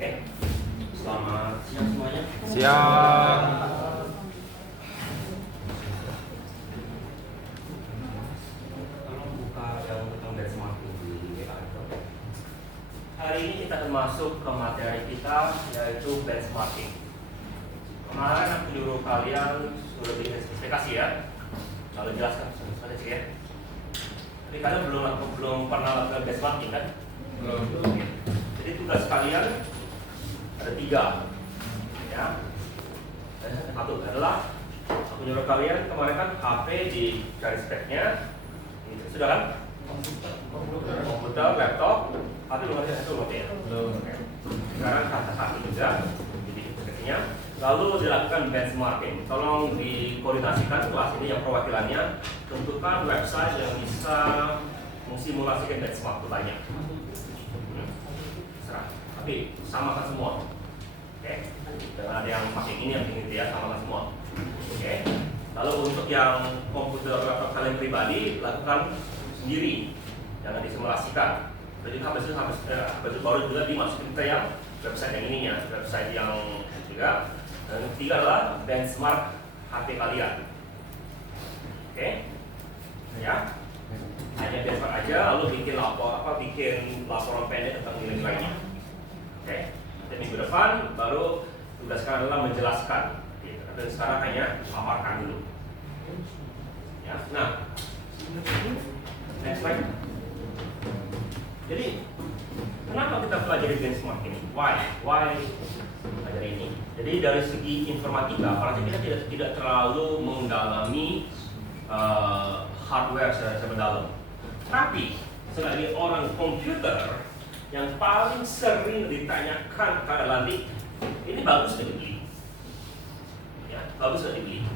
Oke, selamat siang semuanya. Siang. Tolong buka yang tentang benchmarking di WA. Hari ini kita akan masuk ke materi kita, yaitu benchmarking. Kemarin aku nyuruh kalian sudah bikin spesifikasi ya, lalu jelaskan spesifikasi ya. Tapi kalian belum pernah lakukan benchmarking kan? Belum. Jadi tugas kalian ada 3 ya. Satu adalah aku nyuruh kalian kemarin kan HP dicari speknya, sudah kan? Komputer, laptop, HP belum ada satu ya? Belum. Sekarang satu juga dibikin speknya, lalu dilakukan benchmarking. Tolong dikoordinasikan kelas ini yang perwakilannya tentukan website yang bisa mensimulasikan benchmark banyak. Tapi samakan semua. Oke. Jangan ada yang pakai ini yang ini ya, samakan semua. Oke. Lalu untuk yang komputer laptop kalian pribadi lakukan sendiri. Jangan disimulasikan. Jadi habis itu baru juga dimasukin ke yang website yang ininya, website yang ketiga. Dan yang ketiga adalah benchmark HP kalian. Oke. Ya. Hanya benchmark aja, lalu bikin laporan pendek tentang nilai-nilainya. Oke, dan minggu depan baru tugas kalian adalah menjelaskan. Dan sekarang hanya paparkan dulu. Ya, nah, next slide. Jadi, kenapa kita pelajari benchmark ini? Why pelajari ini? Jadi dari segi informatika, apalagi kita tidak terlalu mendalami hardware secara mendalam. Tapi sebagai orang komputer, yang paling sering ditanyakan ke nanti, ini bagus nggak dibeli? Ya, bagus nggak dibeli?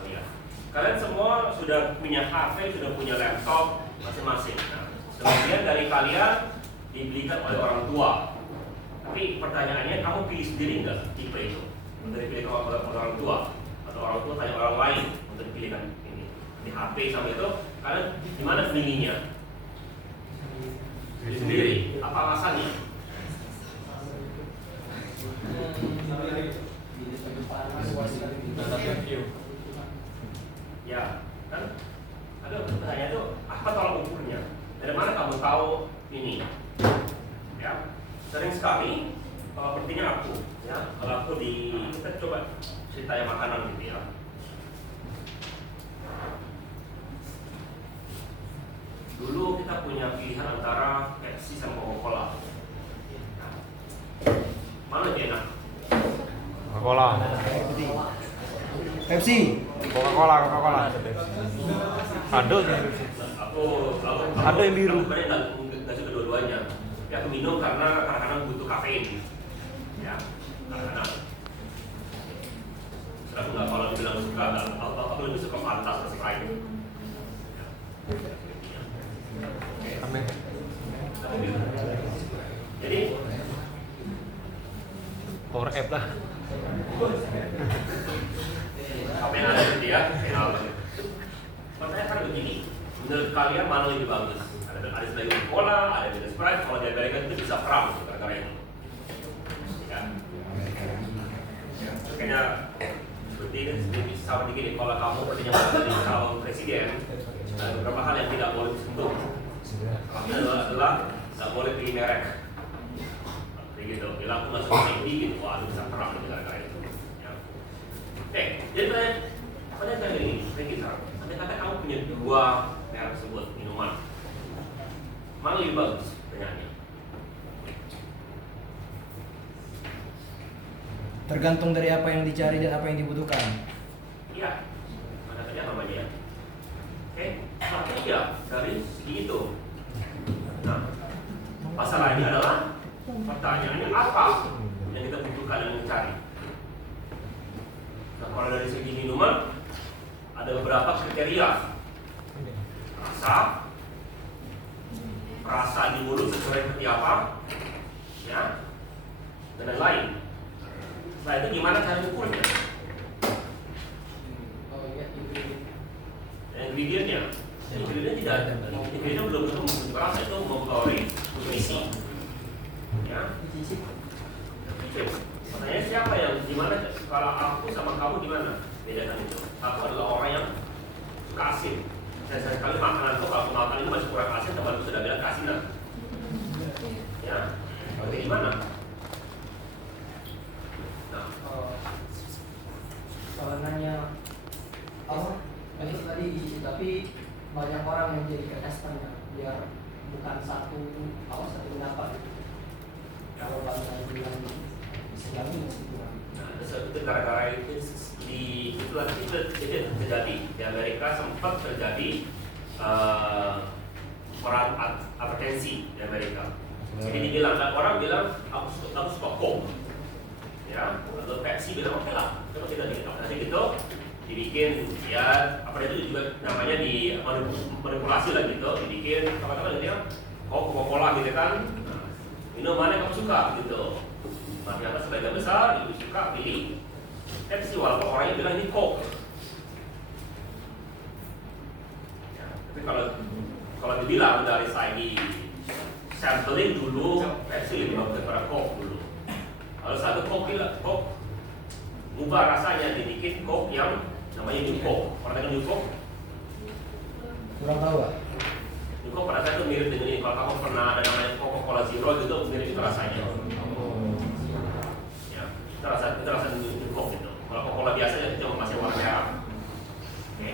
Oh, ya. Kalian semua sudah punya HP, sudah punya laptop masing-masing. Nah, sebagian dari kalian dibelikan oleh orang tua. Tapi pertanyaannya, kamu pilih sendiri nggak tipe itu? Untuk dipilih oleh orang tua, atau orang tua tanya orang lain untuk dipilihkan ini? Di HP sama itu, kalian gimana pilihnya? Sendiri. Apa alasannya? Ya, kan ada pertanyaan itu apa tolak ukurnya? Dari mana kamu tahu ini? Ya, sering sekali kalau pentingnya aku, ya, kalau aku kita coba cerita yang makanan gitu ya. Dulu kita punya pilihan antara Pepsi sama Coca-Cola. Mana lebih enak? Coca-Cola. Pepsi. Coca-Cola. Ada sih. Aku Ada yang biru. Aku sebenarnya nggak suka dua-duanya. Ya aku minum karena kadang-kadang butuh kafein. Ya, kadang-kadang. Aku nggak kalau dibilang suka, aku lebih suka Fanta atau Sprite. Amin. Jadi Power app lah. apa yang ada gitu ya? Pertanyaan kan begini, menurut kalian mana lebih bagus? Ada sebagai Coca-Cola, ada sebagai Sprite. Kalau di Amerika itu bisa perang gara-gara itu. Ya. Kayaknya seperti ini sama begini. Kalau kamu bertanya menjadi calon presiden, ada beberapa hal yang tidak boleh disentuh. Salah adalah tidak boleh pilih merek. Begitu. Bila aku masuk ID gitu, wah itu bisa perang gara-gara itu. Ya. Oke, jadi pertanyaan kali ini, andai kata kamu punya 2 merek tersebut minuman, mana lebih bagus pertanyaannya? Tergantung dari apa yang dicari dan apa yang dibutuhkan. Iya, ada tadi namanya ya. Oke, artinya ya dari segi itu. Nah, masalahnya adalah pertanyaannya apa yang kita butuhkan dan mencari. Nah, kalau dari segi minuman ada beberapa kriteria. Rasa di mulut sesuai seperti apa, ya, dan lain-lain. Nah itu gimana cara ukurnya? Ingredientnya tidak ada. Ingredient belum tentu membentuk rasa, itu mempengaruhi nutrisi. Ya. Makanya siapa yang gimana? Kalau aku sama kamu gimana? Bedakan itu. Aku adalah orang yang suka asin. Dan sekali makanan itu kalau makan ini masih kurang asin, teman sudah bilang keasinan. Ya. Oke, gimana? Nah, kalau nanya apa itu tadi isi, tapi banyak orang yang jadi testernya biar bukan satu pendapat. Kalau bahasa bilang Islami masih kurang. nah, itu gara-gara itu terjadi di Amerika, sempat terjadi perang atensi di Amerika. Jadi dibilang, orang bilang aku suka Coke, ya, lalu Pepsi bilang oke lah, coba kita bikin apa gitu, dibikin ya apa itu juga namanya di manipulasi lah gitu, dibikin apa-apa gitu ya, Coca-Cola gitu kan, nah, minum mana yang kamu suka gitu, ternyata sebagian besar ibu suka pilih Pepsi walaupun orangnya bilang ini Coke. Ya, tapi kalau dibilang dari segi sampling dulu Pepsi lebih bagus daripada Coke dulu. Kalau satu Coke ubah rasanya dibikin Coke yang namanya New Coke. Pernah dengar New Coke? Kurang tahu Pak. New Coke pada saat itu mirip dengan ini. Kalau kamu pernah ada namanya Coca-Cola Zero gitu mirip itu rasanya. Ya, itu rasa New Coke gitu. Kalau Coca-Cola biasanya itu cuma masih warna merah. Oke.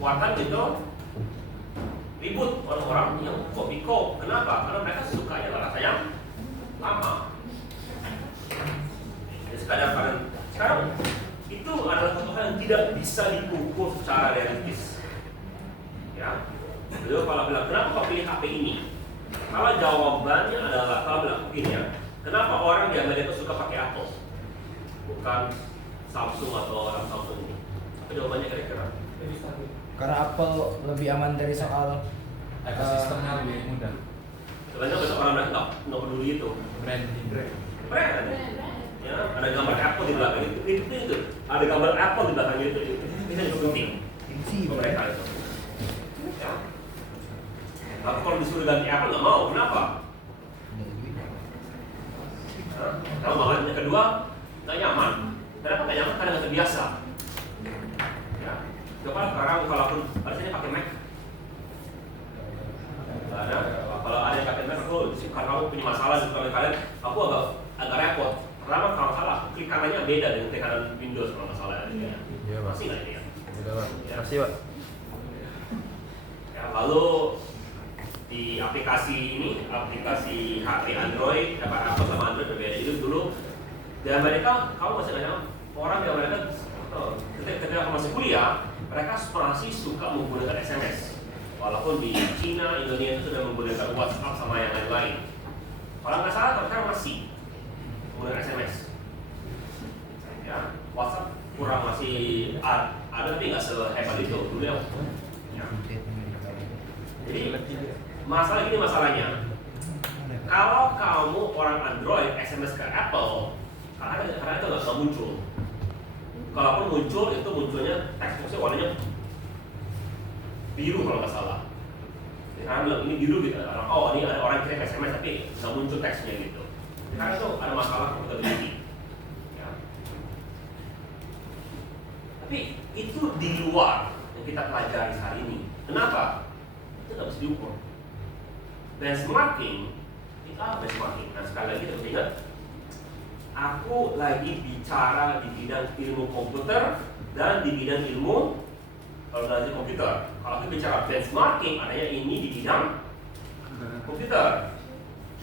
Kuatan gitu ribut orang-orang yang kopi Coke. Kenapa? Karena mereka sukanya rasanya lama. Sekarang itu adalah satu hal yang tidak bisa diukur secara realistis. Ya, beliau kalau bilang kenapa kau pilih HP ini? Kalau jawabannya adalah kalau bilang begini ya, kenapa orang di Amerika suka pakai Apple, bukan Samsung atau orang Samsung ini? Apa jawabannya kira-kira? Karena Apple lebih aman dari soal ekosistemnya lebih mudah. Sebenarnya besok orang mereka nggak peduli itu. Branding. Brand. Ya, ada gambar Apple di belakang itu. Ada gambar Apple di belakang itu yang penting. Untuk mereka itu. Ya. Tapi kalau disuruh ganti Apple nggak mau, kenapa? Kalau makanya kedua nggak nyaman. Kenapa nggak nyaman? Karena nggak terbiasa. Ya. Coba sekarang kalaupun harusnya pakai Mac. Nggak ada. Kalau ada yang pakai Mac, karena kamu punya masalah di kalian, aku agak repot. Pertama kalau salah, klik kanannya beda dengan klik kanan Windows kalau masalah. Iya, Pak. Masih nggak ini ya? Udah, Pak. Ya. Makasih, Pak. Ya, lalu di aplikasi ini, aplikasi HP Android, Apple sama Android berbeda. Jadi dulu di Amerika, kamu masih banyak orang di Amerika ketika kamu masih kuliah, mereka masih suka menggunakan SMS. Walaupun di Cina, Indonesia itu sudah menggunakan WhatsApp sama yang lain-lain. Kalau nggak salah, mereka masih menggunakan SMS. Ya, WhatsApp kurang masih ada tapi nggak sehebat itu dulu ya. Jadi masalah ini masalahnya. Kalau kamu orang Android SMS ke Apple, karena itu nggak muncul. Kalaupun muncul itu munculnya teksnya warnanya biru kalau nggak salah. Karena bilang ini biru gitu. Oh ini ada orang kirim SMS tapi nggak muncul teksnya gitu. Karena itu ada masalah compatibility. Ya. Tapi itu di luar yang kita pelajari hari ini. Kenapa? Itu nggak bisa diukur. Benchmarking itu apa benchmarking? Nah sekali lagi kita ingat, aku lagi bicara di bidang ilmu komputer dan di bidang ilmu organisasi komputer. Kalau kita bicara benchmarking, adanya ini di bidang komputer.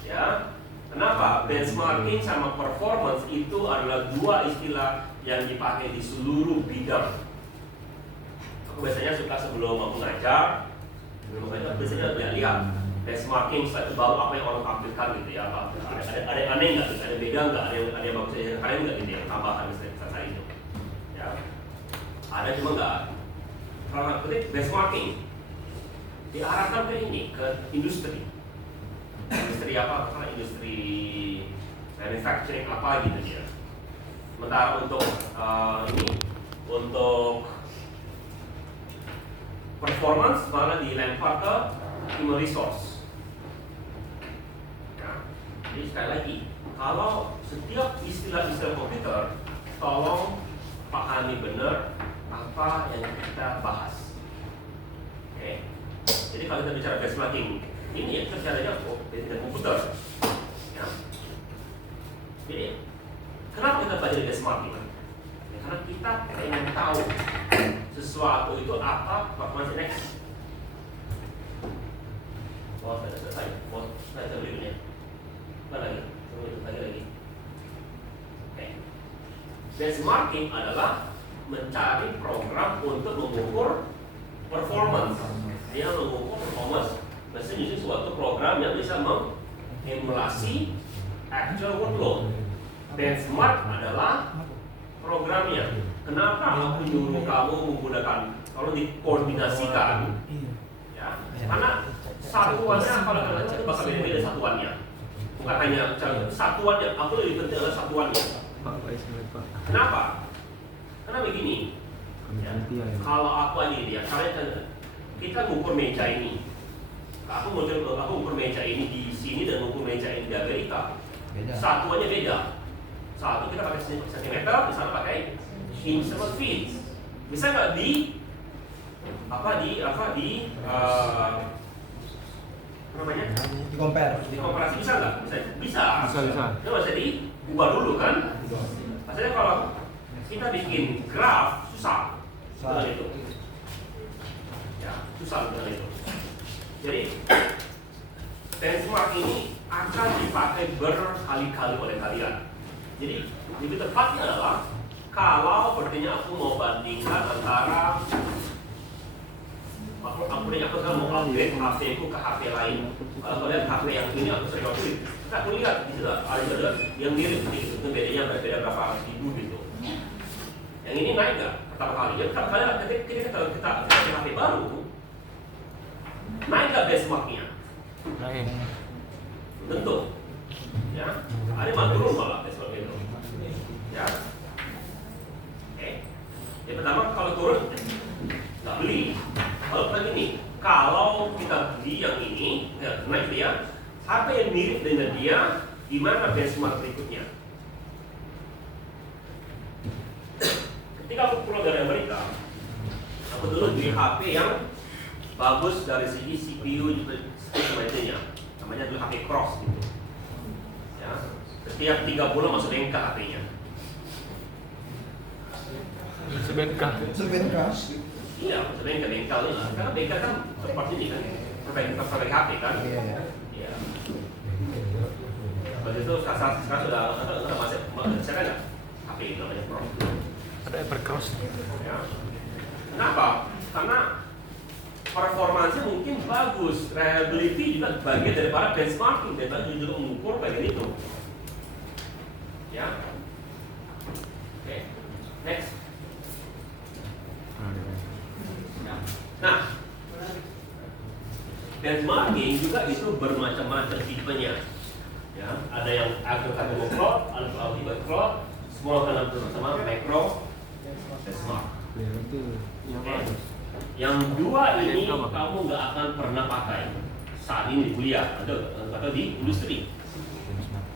Ya, Kenapa? Benchmarking sama performance itu adalah dua istilah yang dipakai di seluruh bidang. Aku biasanya suka sebelum aku ngajar, biasanya lihat benchmarking itu baru apa yang orang tampilkan gitu ya. Ada yang aneh nggak? Ada yang beda nggak? Ada yang bagus, ada yang keren nggak gitu ya? Tambahan misalnya itu. Ya. Ada cuma nggak. Kalau ketik benchmarking diarahkan ke ini, ke industri. Industri apa? Karena industri manufacturing apa gitu dia. Sementara untuk ini, untuk performance malah dilempar ke human resource. Ya. Jadi sekali lagi, kalau setiap istilah-istilah komputer, tolong pahami benar apa yang kita bahas. Oke. Jadi kalau kita bicara benchmarking, ini ya kita bicaranya dengan komputer. Ya. Jadi kenapa kita belajar benchmarking? Ya, karena kita ingin tahu sesuatu itu apa performance next. Oh, sudah selesai. Oh, saya berikutnya. Mana lagi? Lagi. Oke. Benchmarking adalah mencari program untuk mengukur performance. Dia mengukur performance. Maksudnya suatu program yang bisa mengemulasi actual workload. Benchmark adalah programnya. Kenapa aku nyuruh kamu menggunakan kalau dikoordinasikan? Ya, karena satuannya kalau kalian itu bakal beda-beda satuannya. Bukan hanya satuannya, aku lebih penting adalah satuannya. Kenapa? Karena begini. Ya, kalau aku aja dia, kalian kita ngukur meja ini. Aku ngukur meja ini di sini dan ngukur meja ini di Amerika. Beda. Satuannya beda. Satu kita pakai sentimeter, di sana pakai inch sama feet. Bisa nggak di namanya? Di compare. Di komparasi bisa nggak? Bisa. Bisa. Itu bisa diubah dulu kan? Maksudnya kalau kita bikin graf susah. Dengan itu. Ya, susah dengan itu. Jadi benchmark ini akan dipakai berkali-kali oleh kalian. Jadi lebih tepatnya adalah kalau sepertinya aku mau bandingkan antara aku sekarang mau upgrade HP ku ke HP lain. Kalau kalian HP yang ini aku sering upgrade, aku lihat di situ ada yang mirip gitu, bedanya berbeda berapa ribu gitu. Yang ini naik nggak pertama kali? Ya pertama kali ketika kita pakai HP baru, naik nggak benchmarknya? Naik. Tentu. Ya, ada yang turun malah benchmark itu. Ya. Oke. Yang pertama kalau turun nggak beli. Kalau kita gini, kalau kita beli yang ini, ya, naik dia, HP yang mirip dengan dia, gimana benchmark berikutnya? Ketika aku pulang dari Amerika, aku dulu beli HP yang bagus dari segi CPU juga semuanya. Namanya dulu HP Cross gitu. Ya, setiap 3 bulan masuk bengkel HP-nya. Sebentar. Iya, sebenarnya ke bengkel lah. Karena bengkel kan seperti ini kan, perbaiki HP kan. Iya. Waktu itu sekarang sudah masih saya kan HP itu namanya Pro. Ada Evercross. Ya. Kenapa? Karena performanya mungkin bagus, reliability juga bagian daripada benchmarking, dan juga mengukur bagian itu. Ya. Oke. Next. Nah, benchmarking juga itu bermacam-macam tipenya. Ya, ada yang agak-agak cloud, ada yang cloud, semua kan sama macro benchmark. Oke. Yang dua ini kamu nggak akan pernah pakai saat ini di kuliah atau di industri.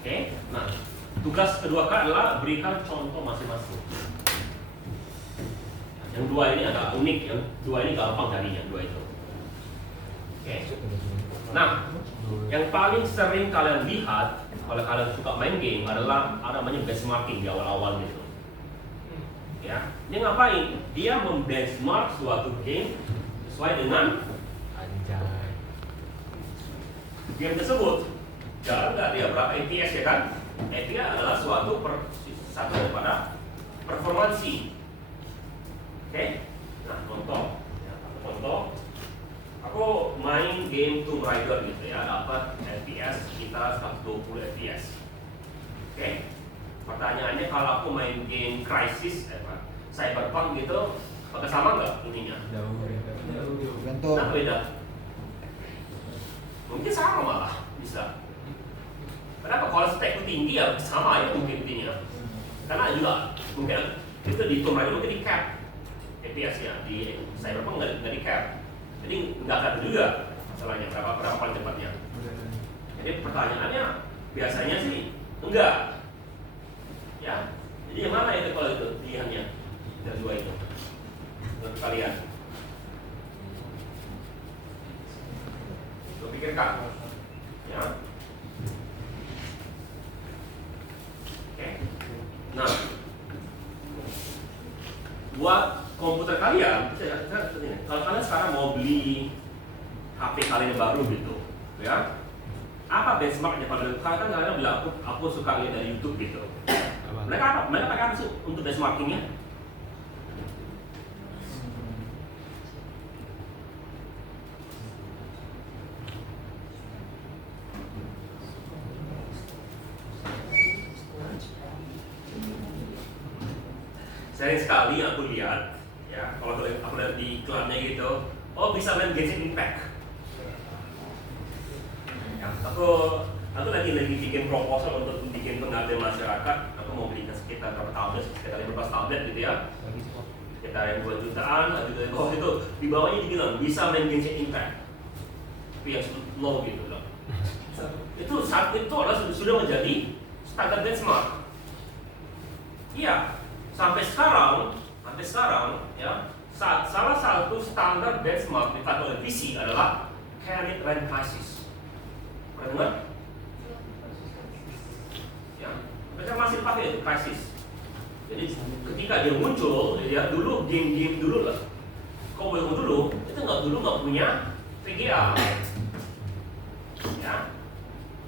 Oke. Nah, tugas kedua kak adalah berikan contoh masing-masing. Yang dua ini agak unik, yang dua ini gampang carinya, dua itu. Oke. Nah, yang paling sering kalian lihat kalau kalian suka main game adalah ada namanya benchmarking di awal-awal gitu. Ya, dia ngapain? Dia membenchmark suatu game sesuai dengan game tersebut. Jalan nggak dia berapa FPS ya kan? FPS adalah satu daripada performansi. Oke? Nah, contoh. Ya, contoh. Aku main game Tomb Raider gitu ya, dapat FPS kita 120 FPS. Oke? Pertanyaannya kalau aku main game Crysis, Cyberpunk gitu, apakah sama nggak ininya? Jauh. Gantung. Nah, beda. Mungkin sama malah, bisa. Kenapa? Kalau speknya tinggi ya sama aja mungkin intinya. Karena juga mungkin itu di Tomb Raider mungkin di cap FPS-nya, di Cyberpunk nggak di cap. Jadi nggak akan juga masalahnya berapa paling cepatnya. Jadi pertanyaannya biasanya sih enggak. Ya, jadi yang mana itu kalau itu pilihannya dari dua itu menurut kalian? Lo pikirkan, ya. Oke. Nah, buat komputer kalian, kalau kalian sekarang mau beli HP kalian yang baru gitu, ya, apa benchmarknya? Kalau kalian bilang aku suka lihat dari YouTube gitu. Mereka pakai apa sih untuk benchmarkingnya? Sering sekali aku lihat, ya, kalau aku lihat di iklannya gitu, oh bisa main Genshin Impact. Ya, aku lagi bikin proposal untuk bikin pengabdian masyarakat. Aku mau belikan sekitar berapa tablet, sekitar 15 tablet gitu ya. Sekitar yang 2 jutaan, di bawah itu, di bawahnya dibilang bisa main Genshin Impact. Tapi yang low gitu loh. Itu saat itu adalah sudah menjadi standar benchmark. Iya. Sampai sekarang ya, salah satu standar benchmark di oleh PC adalah Carried Rank Crisis. Pernah dengar? Ya, mereka masih pakai itu Crisis. Jadi ketika dia muncul, ya dulu game-game dulu lah. Kalau dulu itu nggak punya VGA. Ya,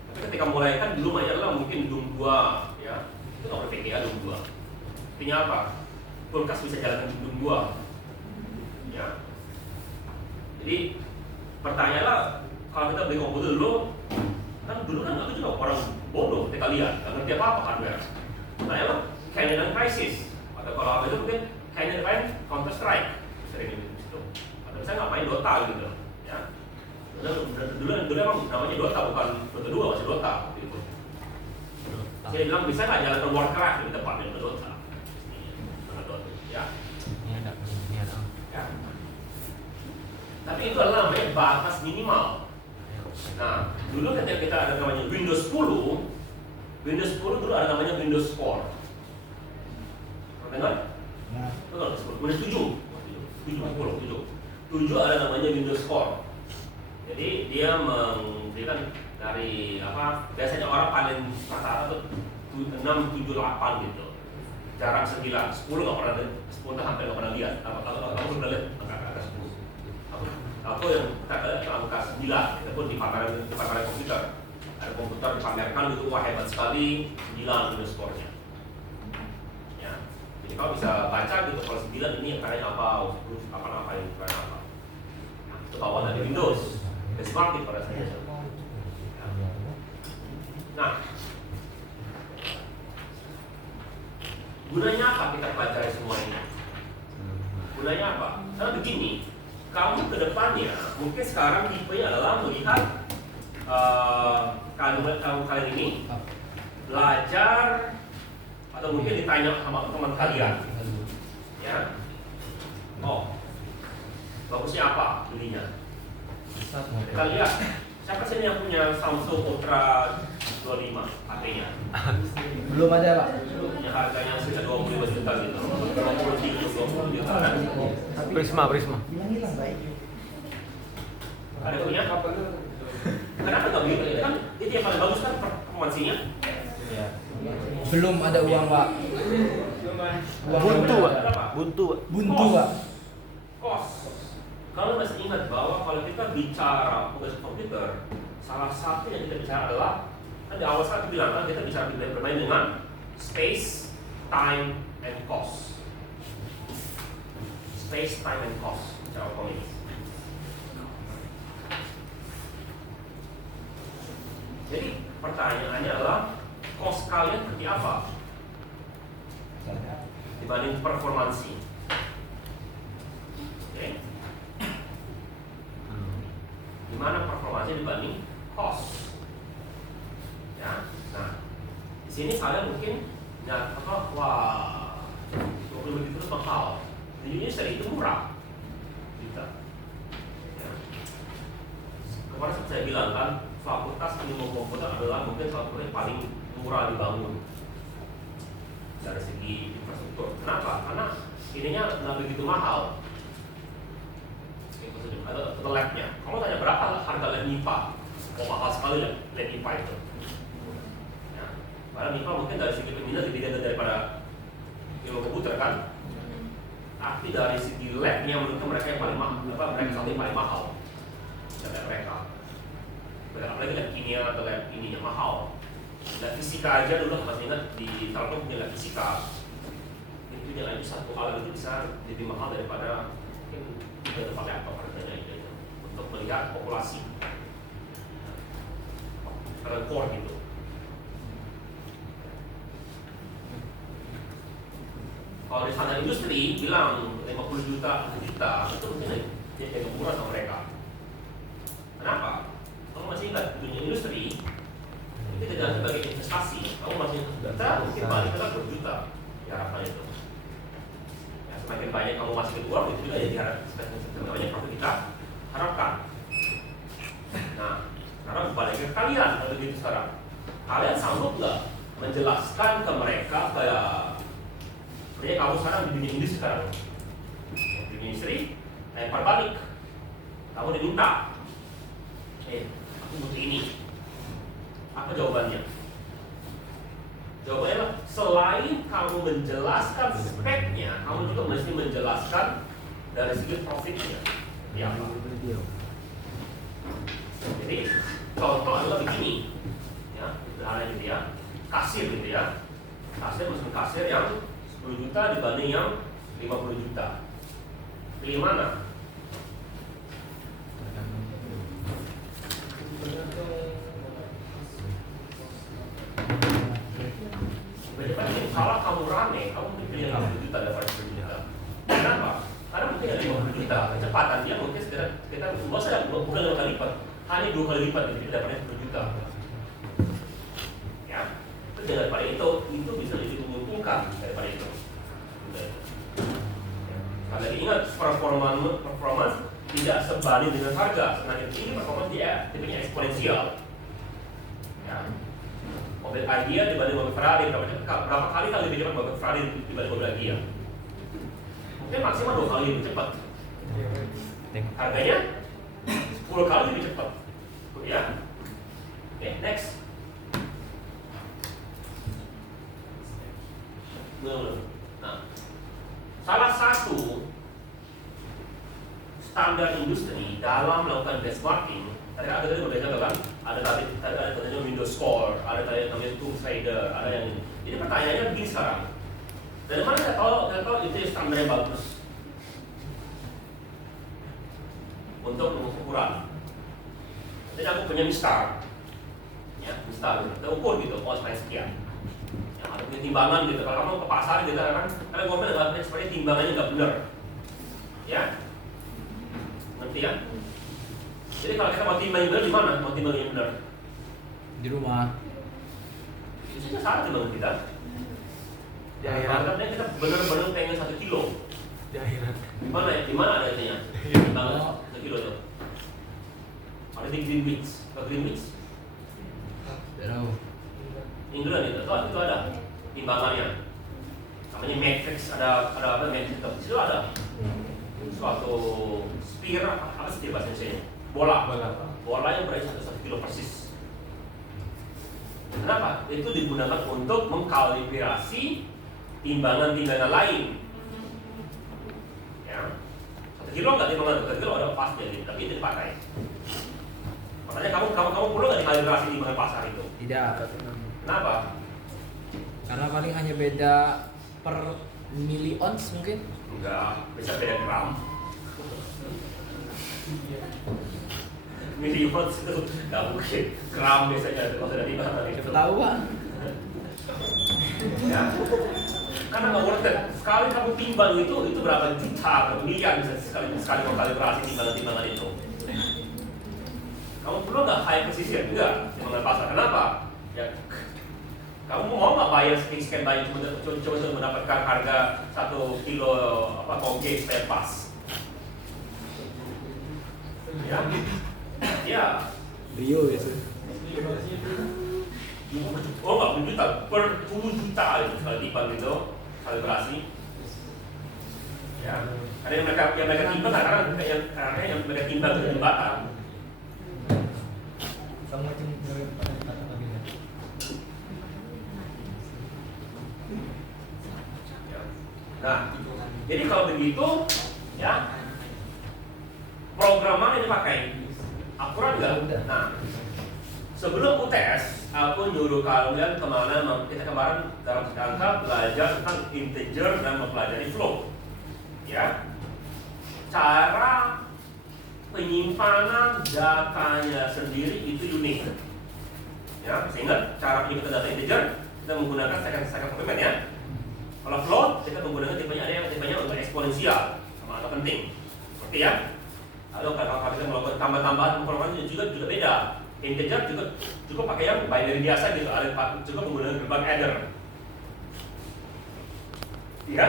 tapi ketika mulai kan dulu banyak lah mungkin Doom 2, ya itu nggak pakai VGA Doom 2. Artinya apa? Kulkas bisa jalankan Doom 2. Ya. Jadi pertanyaanlah, kalau kita beli komputer dulu kan aku juga orang bodoh ketika lihat, nggak ngerti apa hardware. Pertanyaanlah, Canyon and Crisis atau kalau apa itu mungkin Canyon and Counter Strike sering di situ. Atau misalnya nggak main Dota gitu, ya. Dulu emang namanya Dota, bukan Dota 2, masih Dota gitu. Saya bilang bisa nggak jalankan Warcraft di depannya Dota. Ya. Ya. Tapi itu adalah namanya batas minimal. Nah, dulu ketika kita ada namanya Windows 10 dulu ada namanya Windows Core. Pernah dengar? Nah, Windows 7 ada namanya Windows Core. Jadi dia memberikan dari apa? Biasanya orang paling rata-rata tuh 6, 7, 8 gitu. Jarak 9, 10 nggak pernah, 10 hampir nggak pernah lihat. Aku pernah lihat angka 10. Aku yang kita angka 9, itu pun di pameran komputer. Ada komputer dipamerkan gitu, wah hebat sekali, 9 Windows Core-nya. Ya, jadi kalau bisa baca gitu, kalau 9 ini angkanya apa, 10 apa ini angkanya apa. Nah, itu bawaan dari Windows, benchmarking pada saya. Nah, gunanya apa kita pelajari semua ini? Gunanya apa? Karena begini, kamu ke depannya mungkin sekarang tipenya adalah melihat kalian ini belajar atau mungkin ditanya sama teman kalian, ya, oh bagusnya apa belinya? Kita lihat siapa sih yang punya Samsung Ultra 25 HP-nya? belum ada, Pak. Yang harganya sekitar 25 juta gitu, 20 juta kan? Prisma. Bilang hilang, baik. Ada punya? Kenapa nggak beli? Kan itu yang paling bagus kan performansinya. Belum ada uang, Pak. Buntu, Pak. Buntu, Pak. Kos. Kalau masih ingat bahwa kalau kita bicara komputer, salah satu yang kita bicara adalah Kan di awal saya bilang kan kita bisa bermain dengan space, time, and cost. Space, time, and cost secara otomatis. Jadi pertanyaannya adalah cost kalian seperti apa dibanding performansi. Oke? Gimana performansi dibanding cost? Ya, nah di sini kalian mungkin ya wah 20 menit itu mahal. Di industri itu murah. Gitu. Ya. Kemarin saya bilang kan, fakultas ilmu komputer adalah mungkin fakultas yang paling murah dibangun dari segi infrastruktur. Kenapa? Karena ininya nggak begitu mahal. Ada labnya. Kamu tanya berapa harga lab MIPA? Oh mahal sekali lab MIPA itu. Ya. Padahal MIPA mungkin dari segi peminat lebih gede daripada ilmu komputer kan. Tapi dari segi labnya menurut mereka yang paling mahal. Mereka satu yang paling mahal dari mereka. Apalagi lab kimia atau lab ini yang mahal. Lab fisika aja dulu masih ingat di Telkom punya lab fisika. Itu yang itu satu alat itu bisa lebih mahal daripada mungkin kita tempat laptop harganya itu untuk melihat populasi core gitu. Kalau di standar industri bilang 50 juta, 1 juta itu mungkin jadi murah sama mereka. Kenapa? Kamu masih ingat dunia industri itu tidak sebagai investasi. Kamu masih juta, mungkin balik ke 10 juta diharapkan itu. Ya, semakin banyak kamu masukin uang itu juga jadi semakin banyak profit kita harapkan. Nah, sekarang balik ke kalian kalau begitu sekarang. Kalian sanggup nggak menjelaskan ke mereka kayak sebenarnya kamu sekarang di dunia industri sekarang, di dunia industri, lempar balik, kamu diminta, aku butuh ini, apa jawabannya? Jawabannya adalah selain kamu menjelaskan speknya, kamu juga mesti menjelaskan dari segi profitnya. Ya apa? Jadi contoh adalah begini, ya, sederhana gitu ya, kasir gitu ya, kasir mesin kasir yang 10 juta dibanding yang 50 juta. Pilih mana? Kalau kamu rame, kamu mungkin pilih yang 50 juta daripada 10 juta. Kenapa? Karena mungkin yang 50 juta kecepatan dia mungkin sekitar bukan 2 kali lipat, hanya 2 kali lipat gitu daripada 10 juta. Ya, itu daripada itu bisa lebih menguntungkan daripada itu. Karena ingat performance tidak sebanding dengan harga. Nah ini performance dia tipenya eksponensial. Ya. Mobil Agia dibanding mobil Ferrari berapa kali lebih cepat mobil Ferrari dibanding mobil Agia? Mungkin maksimal 2 kali lebih cepat. Harganya 10 kali lebih cepat. Ya. Oke, next. Nah, salah satu standar industri dalam melakukan benchmarking, tadi udah jaga kan? Ada namanya Windows Score, ada namanya Tomb Raider, ada yang ini. Jadi pertanyaannya begini sekarang, dari mana saya tahu itu standar yang bagus untuk mengukuran? Jadi aku punya mistar, ya mistar, kita ukur gitu, sekian. Ada punya timbangan gitu. Kalau kamu ke pasar gitu kan, kalian ngomel seperti timbangannya nggak benar, ya, ngerti ya? Jadi kalau kita mau timbang yang benar di mana? Mau timbang yang benar? Di rumah. Itu sudah salah timbangan kita. Di akhirat. Karena kita benar-benar pengen 1 kilo. Di akhirat. Di mana ya? Di mana adanya? Timbangan 1 kilo tuh. Ada di Greenwich. Ke Greenwich? Tahu. England itu ada timbangannya, namanya matrix, ada apa matrix itu ada suatu sphere apa sih bahasa Indonesia, bola yang berat 1 kilo persis. Kenapa? Itu digunakan untuk mengkalibrasi timbangan-timbangan lain. Ya, 1 kilo nggak timbangan 1 kilo ada pas jadi, tapi itu dipakai. Makanya kamu perlu nggak dikalibrasi di pasar itu? Tidak. Kenapa? Karena paling hanya beda per millions mungkin. Enggak, bisa beda gram. Millions itu nggak mungkin. Gram biasanya kalau sudah dibahas itu. Ketahuan. Ya. Karena nggak worth it. Sekali kamu timbang itu berapa juta, berapa miliar bisa sekali mau kalibrasi timbangan itu. Kamu perlu nggak high precision? Enggak, timbangan pasar. Kenapa? Ya, kamu mau nggak bayar sekian banyak cuma untuk mendapatkan harga 1 kilo toge spare pas? Ya, ya. Rio gitu. Oh nggak berjuta, per 10 juta itu sekali timbang itu kalibrasi. Ya, ada yang mereka timbang karena yang mereka timbang itu jembatan. Kamu macam kata lagi ya. Nah, jadi kalau begitu, ya program mana yang dipakai? Akurat nggak? Nah, sebelum UTS, aku nyuruh kalian kita kemarin dalam rangka belajar tentang integer dan mempelajari float. Ya, cara penyimpanan datanya sendiri itu unik. Ya, masih ingat cara penyimpanan data integer? Kita menggunakan second complement ya. Kalau float kita menggunakan ada yang tipenya untuk eksponensial sama atau penting. Seperti ya. Lalu kalau kita melakukan tambah-tambahan informasi juga beda. Integer juga pakai yang binary biasa gitu. Ada juga menggunakan gerbang adder. Ya.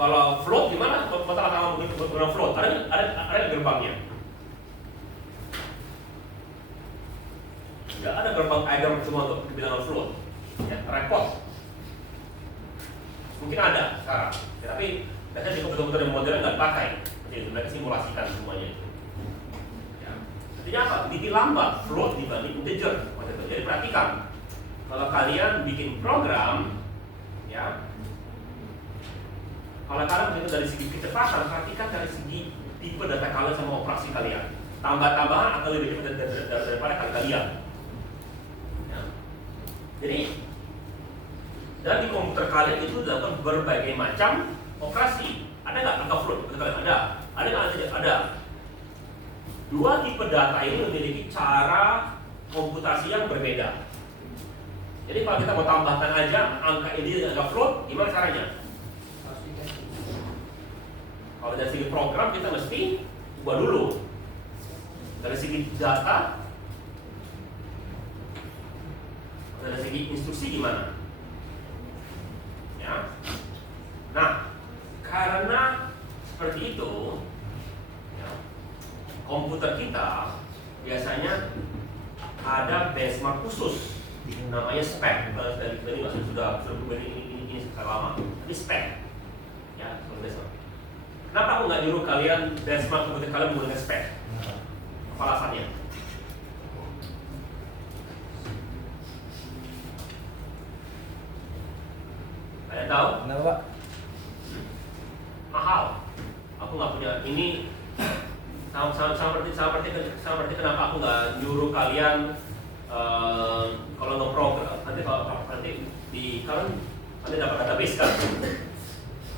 Kalau float gimana? Kalau menggunakan float ada gerbangnya. Tidak ada gerbang adder cuma untuk bilangan float. Ya, repot. Mungkin ada sekarang, ya, tapi biasanya di komputer yang modern nggak dipakai. Jadi itu mereka simulasikan semuanya itu. Ya. Artinya apa? Lebih lambat float dibanding integer. Jadi perhatikan, kalau kalian bikin program, ya, kalau kalian begitu dari segi kecepatan, perhatikan dari segi tipe data kalian sama operasi kalian. Tambah-tambahan atau lebih cepat daripada kalian. Ya. Jadi dan di komputer kalian itu dilakukan berbagai macam operasi. Ada nggak angka float? Betul kalian ada. Ada nggak? Tidak ada. Dua tipe data ini memiliki cara komputasi yang berbeda. Jadi kalau kita mau tambahkan aja angka ini dengan angka float, gimana caranya? Kalau dari segi program kita mesti ubah dulu. Dari segi data, dari segi instruksi gimana? Ya. Nah, karena seperti itu, ya, komputer kita biasanya ada benchmark khusus, namanya spec. Dari ini masih sudah ini sudah lama. Ini spec, ya, benchmark. Kenapa aku nggak nyuruh kalian benchmark komputer kalian menggunakan spec? Apa alasannya? Kalian tahu? Kenapa, Pak? Mahal. Aku nggak punya ini. Seperti kenapa aku nggak nyuruh kalian kalau nge-program nanti di kalian nanti dapat database kan?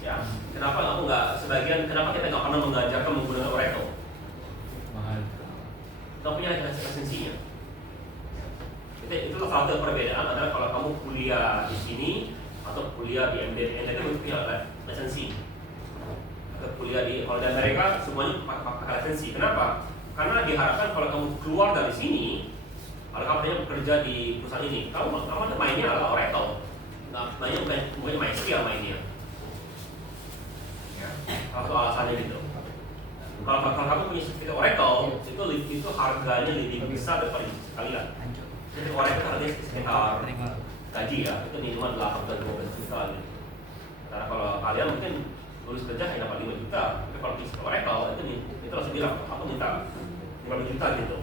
Ya. Kenapa aku nggak sebagian? Kenapa kita nggak pernah mengajarkan menggunakan Oracle? Mahal. Nggak punya lisensinya. Itulah salah satu perbedaan adalah kalau kamu kuliah di sini atau kuliah di MDN itu punya lisensi. Atau kuliah di kalau di Amerika semuanya pakai lisensi. Kenapa? Karena diharapkan kalau kamu keluar dari sini, kalau kamu bekerja di perusahaan ini, kamu mainnya adalah Oracle. Nggak mainnya bukan MySQL mainnya. Ya, satu alasannya gitu. Kalau kamu punya sertifikat Oracle, itu harganya lebih besar daripada kalian. Jadi Oracle harganya sekitar gaji ya, itu minimal 8 atau 12 juta gitu. Karena kalau kalian mungkin lulus kerja hanya dapat 5 juta, tapi kalau di Oracle itu langsung bilang, aku minta 50 juta gitu.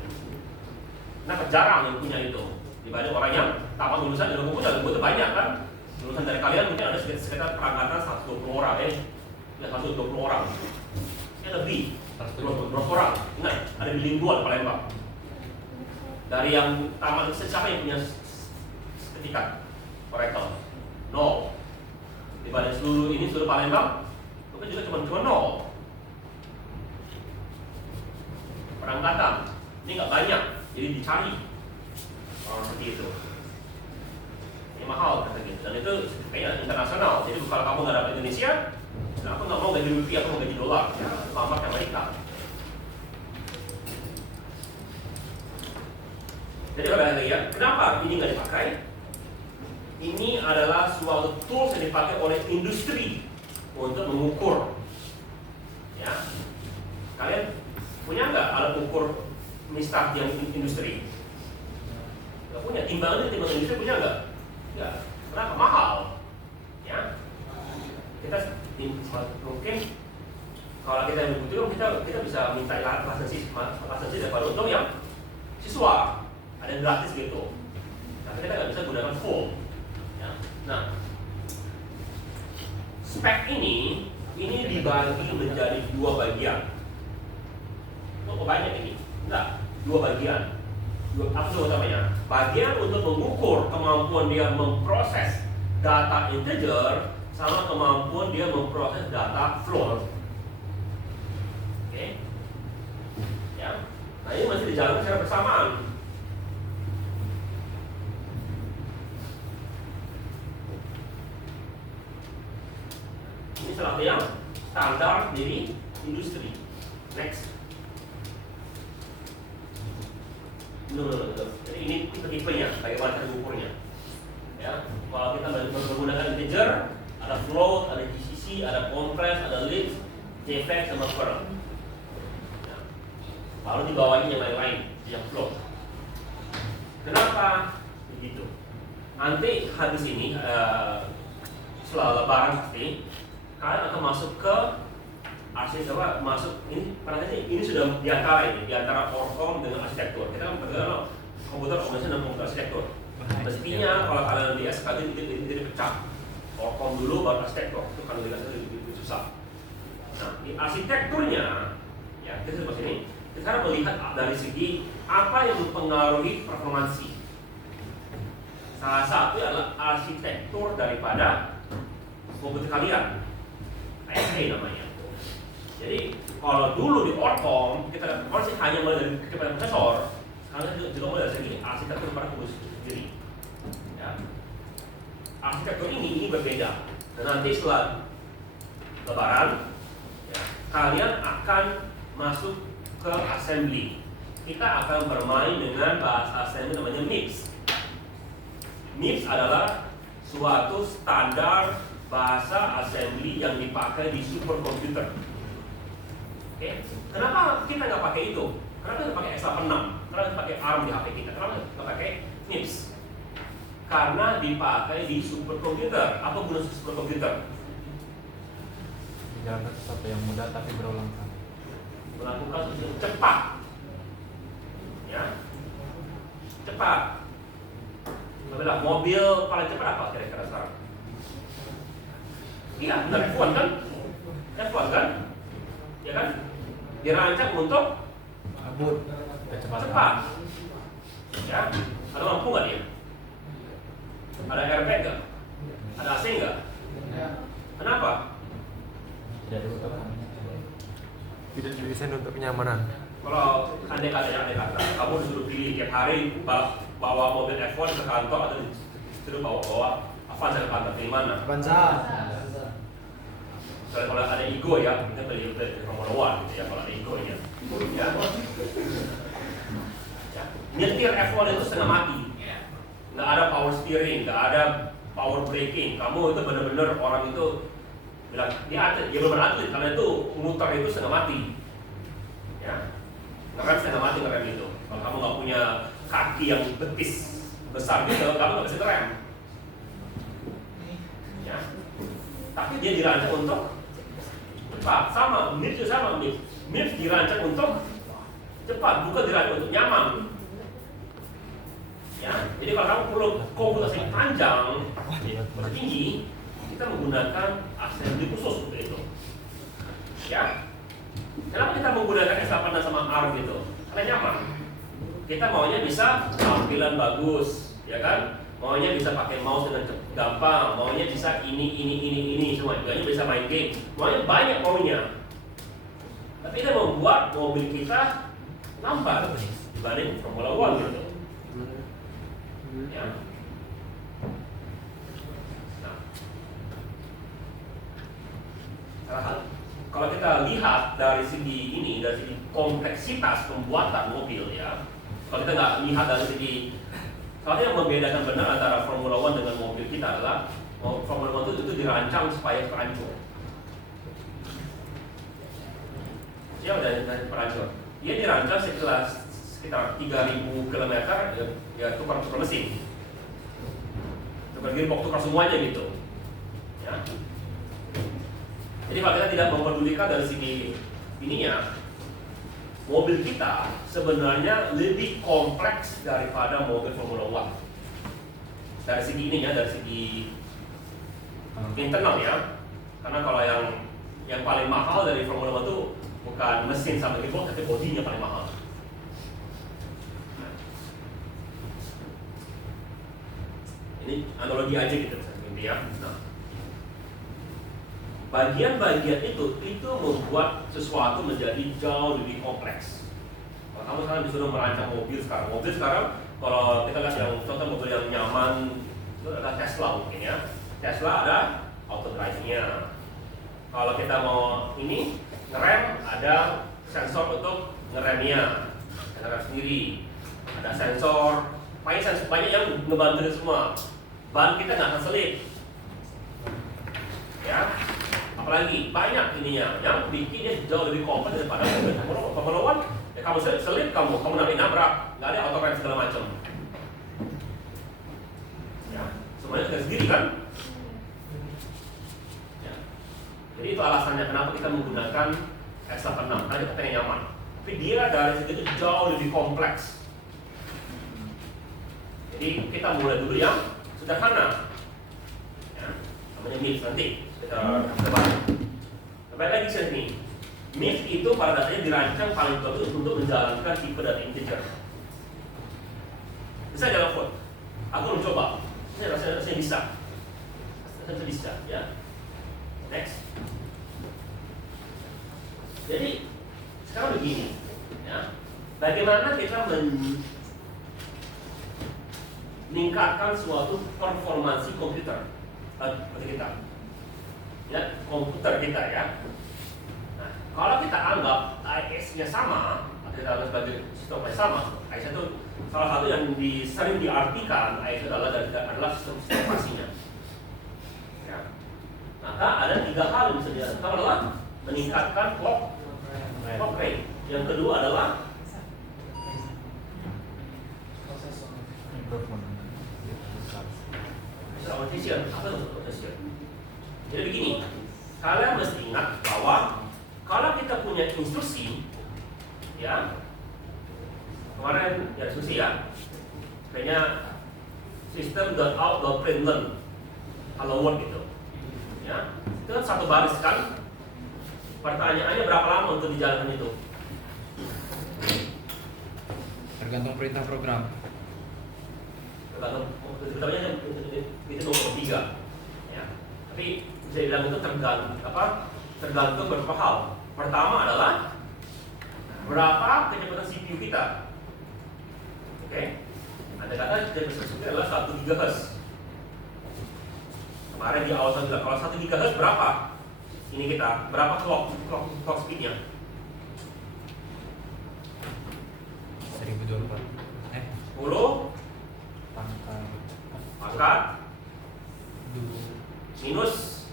Nah, jarang yang punya itu dibanding orang yang tamat lulusan ilmu komputer banyak kan. Lulusan dari kalian mungkin ada sekitar perangkatan 120 orang ya 120 orang. Ya lebih 20 orang. Ingat, ada bilingual di Palembang. Dari yang tamat siapa yang punya sertifikat Oracle? No. Dibanding seluruh ini seluruh Palembang, mungkin juga cuma nol. Orang datang, ini nggak banyak, jadi dicari orang seperti itu. Ini mahal kata gitu, dan itu kayaknya internasional. Jadi kalau kamu nggak dapat Indonesia, nah aku nggak mau gaji rupiah, aku mau gaji dolar, ya, lambat Amerika. Jadi kalau anda lihat, kenapa ini nggak dipakai? Ini adalah suatu tools yang dipakai oleh industri untuk mengukur. Ya, kalian punya nggak alat ukur mistar yang industri? Nggak punya. Timbangan industri punya nggak? Nggak. Kenapa? Mahal. Ya, kita mungkin kalau kita yang butuh, kita bisa minta lisensi daripada untuk yang siswa. Ada yang gratis gitu. Tapi kita nggak bisa gunakan full. Ya. Nah, spek ini dibagi menjadi dua bagian. Oh, banyak ini? Enggak, dua bagian. Apa utamanya? Bagian untuk mengukur kemampuan dia memproses data integer sama kemampuan dia memproses data float. Oke? Ya. Nah, ini masih dijalankan secara bersamaan. Ini salah satu yang standar dari industri. Next. No. Jadi ini tipenya, bagaimana cara mengukurnya. Ya, kalau kita menggunakan integer, ada float, ada GCC, ada compress, ada list, JPEG sama curl. Ya. Lalu di bawahnya yang lain-lain, yang float. Kenapa begitu? Nanti habis ini setelah lebaran pasti kalian akan masuk ke arsitektur, masuk ini ini sudah diantara Orcom dengan arsitektur. Kita kan berkenal komputer otomasi dan komputer arsitektur. Mestinya kalau kalian di SKD itu dipecah. Orcom dulu baru arsitektur, itu kan lebih susah. Nah, di arsitekturnya, ya kita seperti ini. Kita melihat dari segi apa yang mempengaruhi performansi. Salah satu adalah arsitektur daripada komputer kalian. ASA namanya. Jadi kalau dulu di Orcom kita masih hanya mulai dari kecepatan prosesor, sekarang juga mulai dari segi arsitektur pada komputer sendiri. Ya. Arsitektur ini berbeda. Dan nanti setelah lebaran, ya, kalian akan masuk ke assembly. Kita akan bermain dengan bahasa assembly namanya MIPS. MIPS adalah suatu standar bahasa assembly yang dipakai di superkomputer. Oke, kenapa kita nggak pakai itu? Kenapa kita pakai x86? Kenapa kita pakai ARM di HP kita? Kenapa nggak pakai MIPS? Karena dipakai di superkomputer. Apa guna superkomputer? Menjalankan sesuatu yang mudah tapi berulang kali. Melakukan sesuatu yang cepat. Ya, cepat. Adalah mobil paling cepat apa kira-kira sekarang? Iya, benar F1 kan? F1 kan? Ya kan? Dirancang untuk Kabut. cepat. Ya, ada lampu nggak dia? Ada airbag nggak? Ada AC nggak? Kenapa? Tidak dibutuhkan. Tidak didesain untuk kenyamanan. Kalau andai kata kamu disuruh pilih tiap hari bawa mobil F1 ke kantor atau disuruh bawa Avanza ke kantor, pilih mana? Avanza. Kalau ada ego ya, kita beli Formula One gitu ya, kalau ada egonya. Ya. Ya. Nyetir F1 itu setengah mati. Nggak ada power steering, nggak ada power braking. Kamu itu benar-benar orang itu bilang dia belum atlet karena itu muter itu setengah mati. Ya. Ngerem setengah mati ngerem itu. Kalau kamu nggak punya kaki yang betis besar gitu, kamu nggak bisa ngerem. Ya. Tapi dia dirancang untuk cepat, sama, MIPS juga sama, MIPS dirancang untuk cepat, bukan dirancang untuk nyaman. Ya, jadi kalau kamu perlu komputasi panjang, tinggi, kita menggunakan assembly khusus untuk itu. Ya, kenapa kita menggunakan S86 sama ARM gitu? Karena nyaman. kita maunya bisa tampilan bagus, ya kan? Maunya bisa pakai mouse dengan gampang, maunya bisa ini semua, juga bisa main game, maunya banyak maunya. Tapi kita membuat mobil kita lambat dibanding Formula One gitu. Ya. Nah, kalau kita lihat dari segi ini, dari segi kompleksitas pembuatan mobil ya, kalau kita nggak lihat dari segi, kalau yang membedakan benar antara Formula One dengan mobil kita adalah Formula One itu dirancang supaya terancur. Ya udah terancur. Dia dirancang sekitar 3.000 km ya tukar mesin, tukar gearbox, tukar semuanya gitu. Ya. Jadi kalau kita tidak mempedulikan dari segi ininya, mobil kita sebenarnya lebih kompleks daripada mobil Formula One. Dari segi ininya, dari segi internal ya. Karena kalau yang paling mahal dari Formula One itu bukan mesin sama gearbox, tapi bodinya paling mahal. Ini analogi aja gitu, ya. Nah, bagian-bagian itu membuat sesuatu menjadi jauh lebih kompleks. Kalau kamu sekarang disuruh merancang mobil sekarang kalau kita lihat yang contoh mobil yang nyaman itu adalah Tesla mungkin ya. Tesla ada auto drive-nya. Kalau kita mau ini ngerem, ada sensor untuk ngeremnya, ngerem sendiri. Ada sensor, banyak yang ngebantu semua. Ban kita nggak keselip, ya. Apalagi banyak ininya yang bikinnya jauh lebih kompleks daripada Formula One. Ya kamu selip, kamu nabrak, nggak ada auto rem segala macam. Ya, semuanya kita sendiri kan. Ya. Jadi itu alasannya kenapa kita menggunakan X86 karena kita pengen nyaman. Tapi dia dari situ jauh lebih kompleks. Jadi kita mulai dulu yang sederhana. Ya, namanya mix nanti. Kembali lagi ke sini. Mix itu pada dasarnya dirancang paling bagus untuk menjalankan tipe data integer. Bisa jalan code. Aku mencoba. Saya bisa. Saya bisa, ya. Next. Jadi sekarang begini, ya. Bagaimana kita meningkatkan suatu performansi komputer kita? Ya, komputer kita ya. Nah, kalau kita anggap IS-nya sama, atau kita anggap sebagai sistem yang sama, IS itu salah satu yang sering diartikan IS adalah sistem operasinya. Ya. Maka ada 3 hal yang bisa dilakukan. Pertama adalah meningkatkan clock rate. Yang kedua adalah automation. Apa itu automation? Jadi begini, kalian mesti ingat bahwa kalau kita punya instruksi, ya kemarin ya instruksi ya, kayaknya system.out.println hello world gitu, ya itu kan satu baris kan. Pertanyaannya berapa lama untuk dijalankan itu? Tergantung perintah program. Tergantung, ceritanya itu nomor 3, ya. Tapi bisa bilang itu tergantung beberapa hal. Pertama adalah berapa kecepatan CPU kita. Oke, Anda kata kecepatan CPU adalah 1 GHz. Kemarin di awal saya bilang kalau 1 GHz berapa? Ini kita berapa clock speednya? 1024. 10 pangkat minus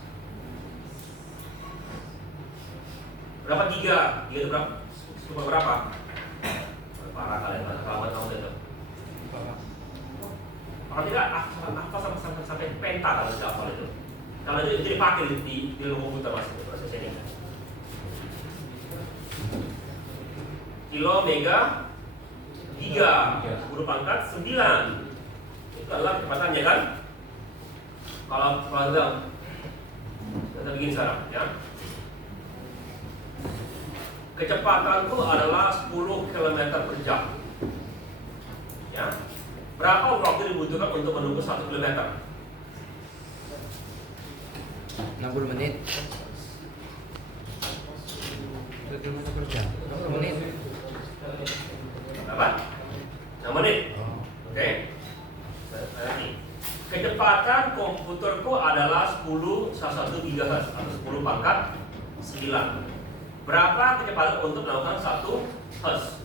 berapa giga? Giga itu berapa? Cuma berapa? Parah kalian, kelamaan kamu itu. Kalau tidak, apa sampai penta kalau tidak hafal itu. Kalau itu dipakai di dalam komputer mas, proses ini. Kilo, mega, giga, 10 pangkat 9. Itu adalah kecepatannya kan? Kalau kita bikin sekarang, ya. Kecepatanku adalah 10 km per jam. Berapa waktu dibutuhkan untuk menempuh 1 kilometer? 60 menit. 1 kilometer per jam. 60 menit. Berapa? 6 menit. Oh. Oke. Lagi. Kecepatan komputerku adalah 10 GHz atau 10 pangkat 9. Berapa kecepatan untuk melakukan 1 Hz?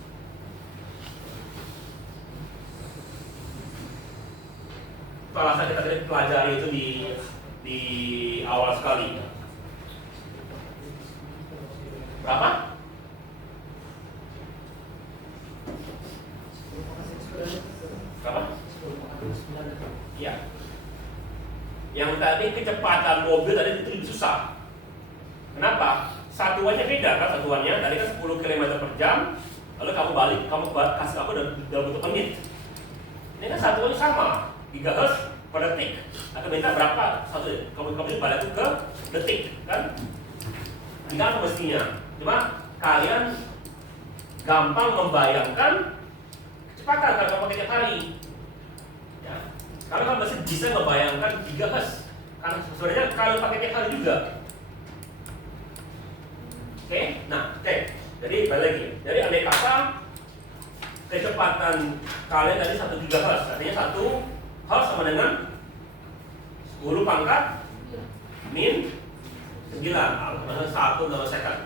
Itu alasan kita tadi pelajari itu di awal sekali. Berapa? Berapa? Iya. Yang tadi kecepatan mobil tadi itu lebih susah. Kenapa? Satuannya beda kan, satuannya tadi kan 10 km per jam. Lalu kamu kasih aku dalam bentuk menit. Ini kan satuannya sama, gigahertz per detik. Aku minta berapa satu? Kamu balik ke detik kan? Tinggal mestinya. Cuma kalian gampang membayangkan kecepatan kalau kamu pakai tiap hari. Ya. Kalau kamu masih bisa membayangkan gigahertz, karena sebenarnya kalau pakai tiap hari juga. Oke, nah, jadi balik lagi. Jadi andai kata kecepatan kalian tadi 1 GHz, artinya 1 Hz sama dengan 10 pangkat min 9, maksudnya 1 nanosecond.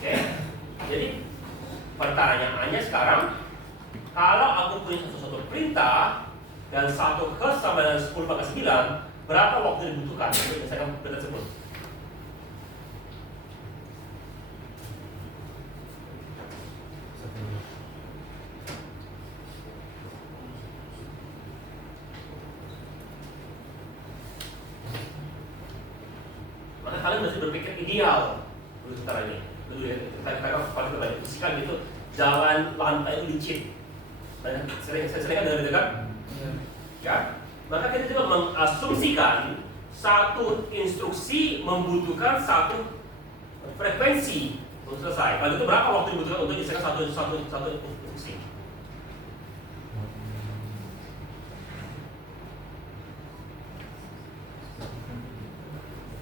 Oke, jadi pertanyaannya sekarang, kalau aku punya satu perintah dan 1 Hz sama dengan 10 pangkat 9, berapa waktu yang dibutuhkan untuk menyelesaikan perintah tersebut? Maka kalian mesti berpikir ideal dulu sekarang ini. Dulu ya, kita paling terbaik fisika gitu, jalan lantai itu licin. Saya sering kan dengar kan? Ya. Maka kita juga mengasumsikan satu instruksi membutuhkan satu frekuensi untuk selesai. Kalau itu berapa waktu dibutuhkan untuk menyelesaikan satu instruksi?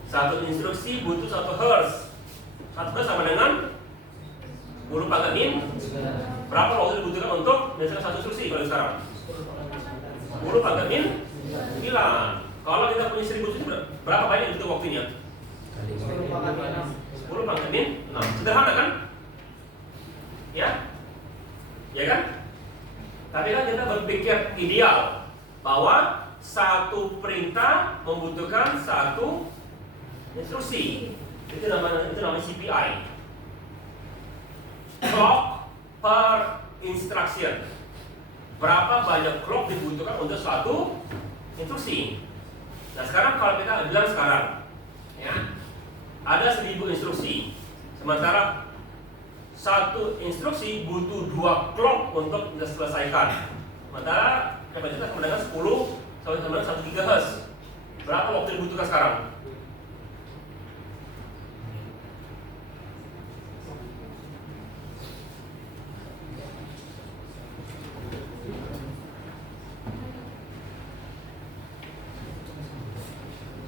Satu instruksi butuh 1 Hz. 1 Hz sama dengan 10 pangkat min. Berapa waktu dibutuhkan untuk menyelesaikan satu instruksi kalau sekarang? 10 pangkat min 9. Kalau kita punya 1000 instruksi berapa banyak itu waktunya? 10 pangkat min 6. Sederhana kan? Ya? Ya kan? Tapi kan kita berpikir ideal bahwa satu perintah membutuhkan satu instruksi. Itu namanya CPI. Clock per instruction. Berapa banyak clock dibutuhkan untuk suatu instruksi? Nah sekarang kalau kita bilang sekarang, ya, ada 1000 instruksi. Sementara satu instruksi butuh 2 clock untuk diselesaikan. Sementara kapasitas sama dengan 10 sampai dengan 1 GHz. Berapa waktu dibutuhkan sekarang?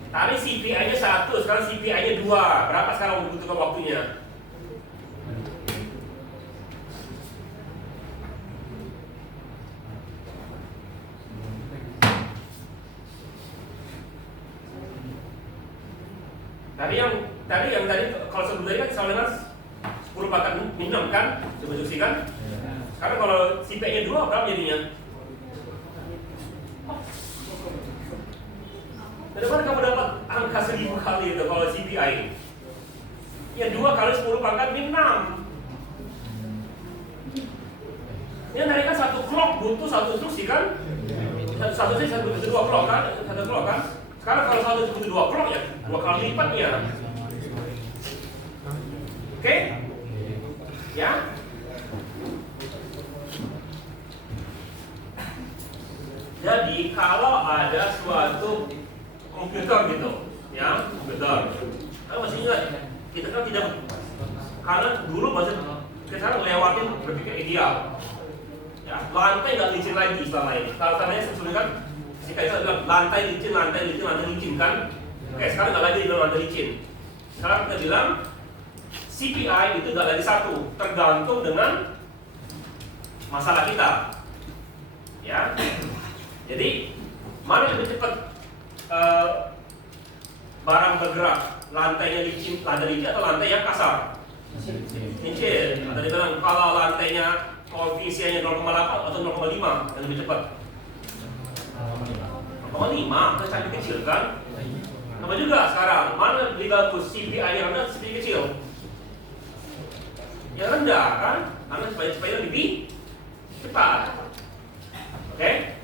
Tadi CPI-nya 1, sekarang CPI-nya 2. Berapa sekarang membutuhkan waktunya? Tadi kalau sebelumnya kan sama dengan 10 pangkat min 6 kan? Instruksi kan? Sekarang kalau CPI-nya 2 berapa jadinya? Dari mana kamu dapat angka 1000 kali itu kalau CPI? Ya 2 kali 10 pangkat min 6. Ini tadi kan satu clock butuh satu instruksi kan? Satu butuh 2 clock kan? Satu clock kan? Sekarang kalau satu butuh 2 clock ya 2 kali lipatnya. Oke? Ya? Jadi kalau ada suatu komputer gitu, ya komputer. Kalau masih ingat, kita kan tidak, karena dulu masih kita sekarang lewatin berpikir ideal. Ya, lantai nggak licin lagi selama ini. Kalau tadinya sebelumnya kan si Kaisar bilang lantai licin kan. Oke, sekarang nggak lagi dibilang lantai licin. Sekarang kita bilang CPI itu nggak lagi satu, tergantung dengan masalah kita. Ya, jadi mana lebih cepat barang bergerak, lantainya licin atau lantai yang kasar? Licin. Ada dibilang kalau lantainya koefisiennya 0,8 atau 0,5 yang lebih cepat. 0,5, kan sangat kecil kan? Sama juga sekarang, mana lebih bagus CPI yang rendah, CPI kecil? Yang rendah kan? Karena supaya lebih cepat. Oke?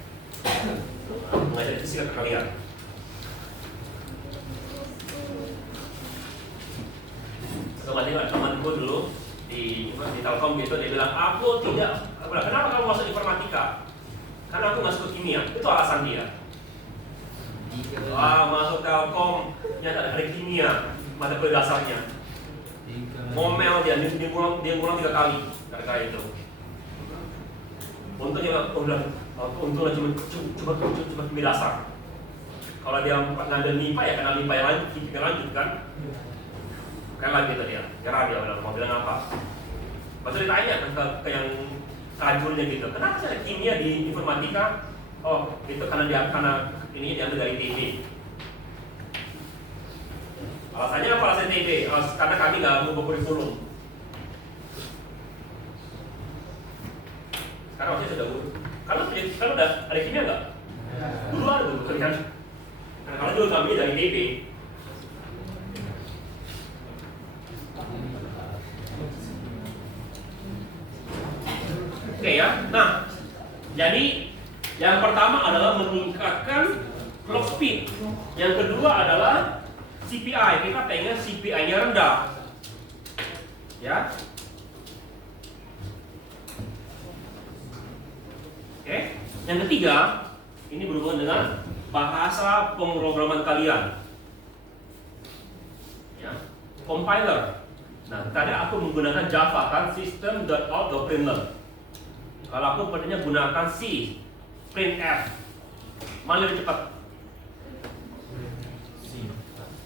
Mengajar fisika ke kalian. Temanku dulu di Telkom gitu, dia bilang aku tidak. Kenapa kamu masuk informatika? Karena aku masuk kimia. Itu alasan dia. Masuk Telkom nyata dari kimia, mata kuliah dasarnya. Ngomel dia ngulang 3 kali gara-gara itu. Untungnya cuma kimia dasar. Kalau dia ngambil MIPA ya karena MIPA yang lanjut kan. Kan lagi tadi ya, kira dia mau bilang apa? Maksudnya ditanya ke yang kajurnya gitu, kenapa saya kimia di informatika? Oh, itu karena ini diambil dari TB. Alasannya apa alasan TB? Karena kami nggak mengubah kurikulum. Sekarang maksudnya sudah urut. Kalau udah ada kimia nggak? Dulu ada tuh kan? Karena kalau dulu kami dari TB. Oke ya, nah jadi yang pertama adalah meningkatkan clock speed. Yang kedua adalah CPI. Kita pengen CPI-nya rendah. Ya. Oke. Yang ketiga, ini berhubungan dengan bahasa pemrograman kalian. Ya. Compiler. Nah, tadi aku menggunakan Java kan, system.out.println. Kalau aku pengennya gunakan C, printf, mana lebih cepat?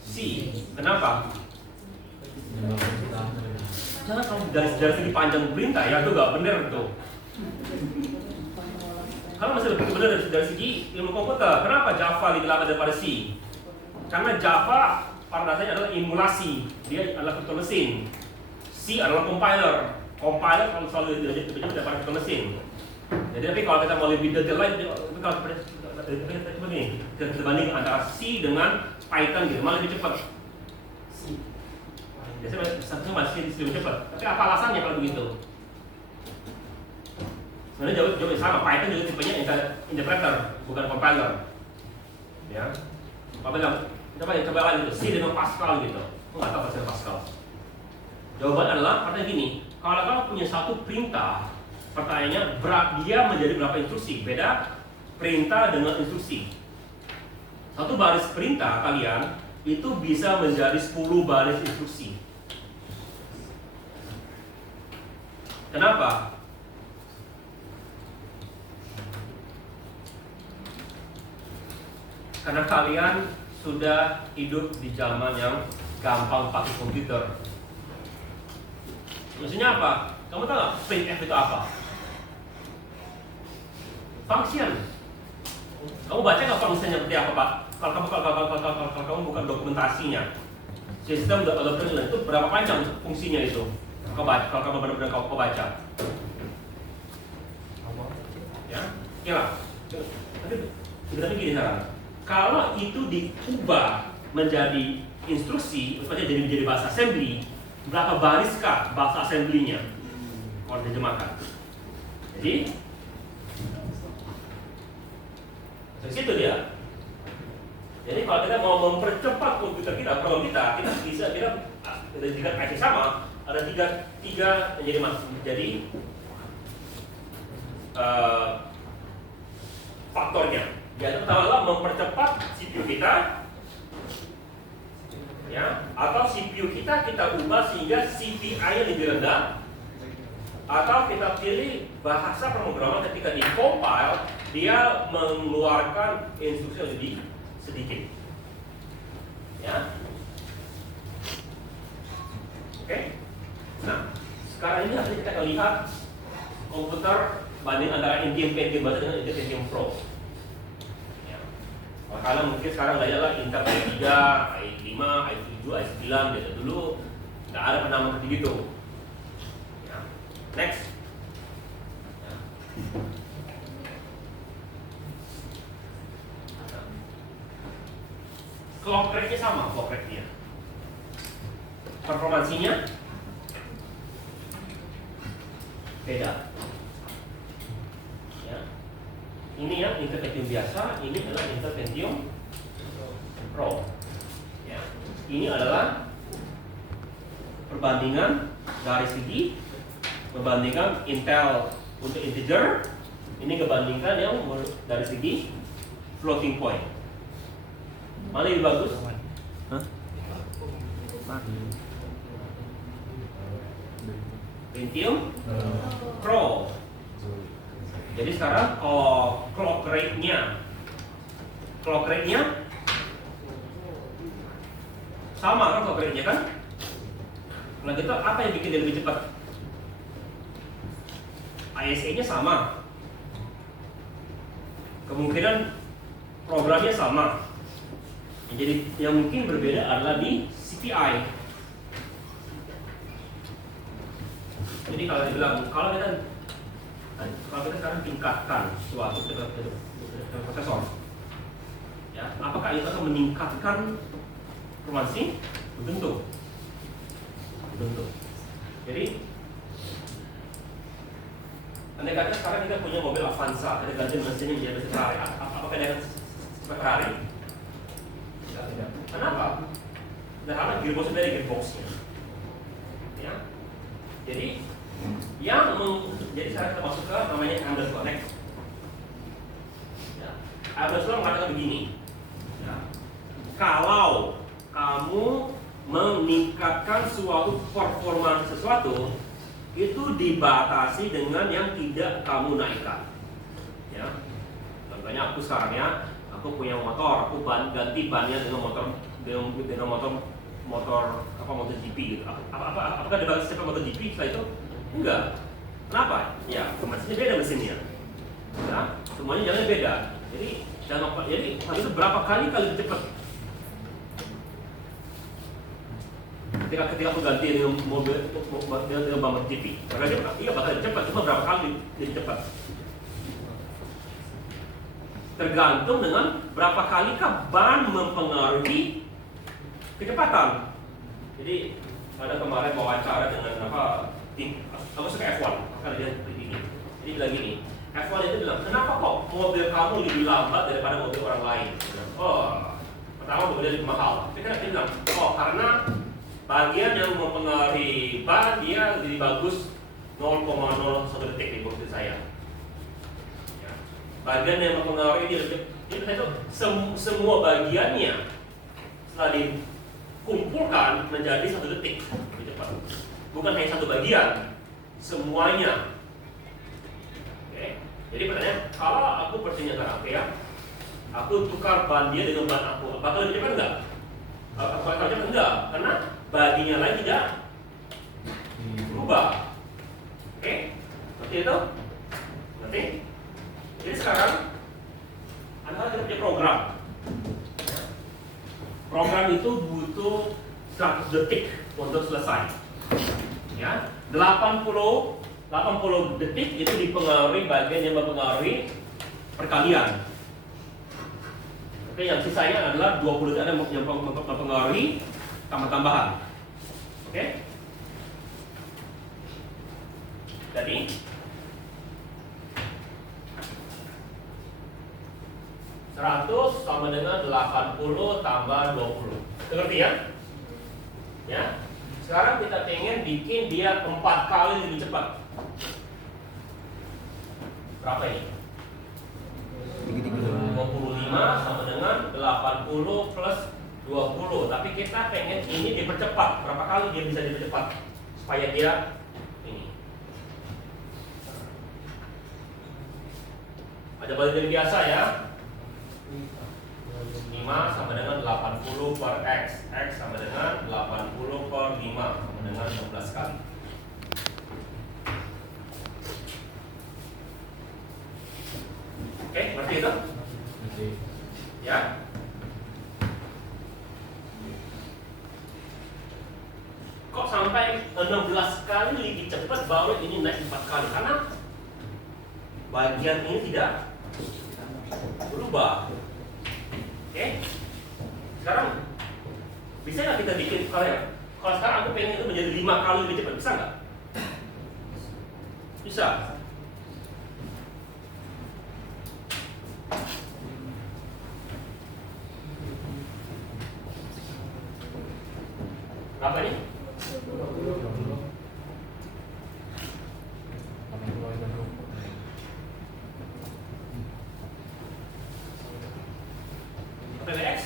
C. Kenapa? Jangan kalau dari segi panjang perintah ya, itu nggak benar tuh. Kalau masih lebih benar dari segi ilmu komputer, kenapa Java lebih lambat daripada C? Karena Java pada dasarnya adalah emulasi, dia adalah virtual mesin. C adalah compiler. Compiler kalau selalu lebih cepat daripada virtual mesin. Jadi tapi kalau kita mau lebih detail lagi, kalau kita banding antara C dengan Python gitu, malah lebih cepat. Biasanya masih lebih cepat. Tapi apa alasannya kalau begitu? Sebenarnya jauh sama. Python juga tipenya interpreter, bukan compiler. Ya. Coba lagi itu C dengan Pascal gitu. Nggak tahu pasal Pascal. Jawaban adalah pertanyaan gini. Kalau kamu punya satu perintah, pertanyaannya dia menjadi berapa instruksi? Beda perintah dengan instruksi. Satu baris perintah kalian itu bisa menjadi 10 baris instruksi. Kenapa? Karena kalian sudah hidup di zaman yang gampang pakai komputer. Maksudnya apa? Kamu tahu nggak printf itu apa? Function. Kamu baca nggak fungsinya seperti apa, Pak? Kalau kamu bukan dokumentasinya, sistem development itu berapa panjang fungsinya itu? Kalau kamu benar-benar kau baca, ya, kira. Tapi gini sekarang, kalau itu diubah menjadi instruksi, maksudnya jadi bahasa assembly, berapa bariskah bahasa assembly-nya kalau diterjemahkan? Jadi dari situ dia. Jadi kalau kita mau mempercepat komputer kita, program kita bisa jika IC sama, ada tiga menjadi faktornya. Yang pertama adalah mempercepat CPU kita, ya, atau CPU kita ubah sehingga CPI-nya lebih rendah, atau kita pilih bahasa pemrograman ketika di compile dia mengeluarkan instruksi yang lebih sedikit. Ya. Oke. Nah, sekarang ini harus kita lihat komputer banding antara Intel Pentium base dengan Intel Pentium Pro. Ya. Makanya mungkin sekarang layaklah Intel i3, i5, i7, i9 gitu. Dulu nggak ada penamaan seperti itu. Ya. Next. Ya. Clock rate-nya sama, clock rate-nya. Performansinya beda. Ya. Ini yang Intel Pentium biasa, ini adalah Intel Pentium Pro. Ya. Ini adalah perbandingan dari segi membandingkan Intel untuk integer, ini kebandingkan yang dari segi floating point. Mana lebih bagus? Hah? Pentium Pro. Jadi sekarang kalau clock rate-nya sama kan clock rate-nya kan? Kalau gitu apa yang bikin dia lebih cepat? ISA-nya sama. Kemungkinan programnya sama. Jadi yang mungkin berbeda adalah di CPI. Jadi kalau dibilang kalau kita sekarang tingkatkan suatu prosesor, ya, apakah itu akan meningkatkan performansi? Belum tentu. Jadi andai kata sekarang kita punya mobil Avanza, ada ganti mesinnya menjadi Ferrari, apakah dia akan Ferrari? Tidak. Kenapa? Karena gearbox dari gearboxnya. Ya. Jadi jadi sekarang kita masuk ke namanya Amdahl's Law. Ya. Amdahl's Law mengatakan begini. Ya. Kalau kamu meningkatkan suatu performa sesuatu, itu dibatasi dengan yang tidak kamu naikkan. Ya. Contohnya aku sekarang ya, aku punya motor, aku ganti bannya dengan motor MotoGP gitu. Apakah dibatasi sama MotoGP setelah itu? Enggak. Kenapa? Ya, mesinnya beda mesinnya. Ya, semuanya jalannya beda. Jadi itu berapa kali lebih cepat? Ketika aku ganti dengan mobil dengan MotoGP, iya bakal lebih cepat. Cuma berapa kali lebih cepat? Tergantung dengan berapa kalikah ban mempengaruhi kecepatan. Jadi ada kemarin wawancara dengan tim, aku suka F1, akan lihat seperti ini. Jadi bilang gini, F1 itu bilang, kenapa kok mobil kamu lebih lambat daripada mobil orang lain? Oh, pertama mobilnya lebih mahal. Tapi kan dia bilang, karena bagian yang mempengaruhi ban dia lebih bagus 0,01 detik di mobil saya. Ya. Bagian yang mempengaruhi dia lebih, itu semua bagiannya setelah dikumpulkan menjadi 1 detik lebih cepat. Bukan hanya satu bagian, semuanya. Oke. Jadi pertanyaan, kalau aku pertanyaan ke ya, aku tukar ban dia dengan ban aku, apakah lebih cepat enggak? Apakah lebih cepat enggak? Karena baginya lain tidak berubah. Oke? Seperti itu? Ngerti? Jadi sekarang Anda punya program. Program itu butuh 100 detik untuk selesai. Ya, 80 detik itu dipengaruhi bagian yang mempengaruhi perkalian. Oke, yang sisanya adalah 20 detik yang mempengaruhi tambah-tambahan. Oke? Jadi 100 sama dengan 80 tambah 20. Ngerti ya? Ya. Sekarang kita pengen bikin dia 4 kali lebih cepat. Berapa ini? 25 sama dengan 80 plus 20. Tapi kita pengen ini dipercepat. Berapa kali dia bisa dipercepat? Supaya dia ini. Ada balik dari biasa ya. 5 sama dengan 80 per X. X sama dengan 80 per 5 sama dengan 16 kali. Oke, ngerti itu? Nanti Ya. Kok sampai 16 kali lebih cepat baru ini naik 4 kali? Karena bagian ini tidak berubah. Oke. Sekarang bisa nggak kita bikin kalau sekarang aku pengen itu menjadi 5 kali lebih cepat, bisa nggak? Bisa. Berapa ini? 80 dan 20. PBX?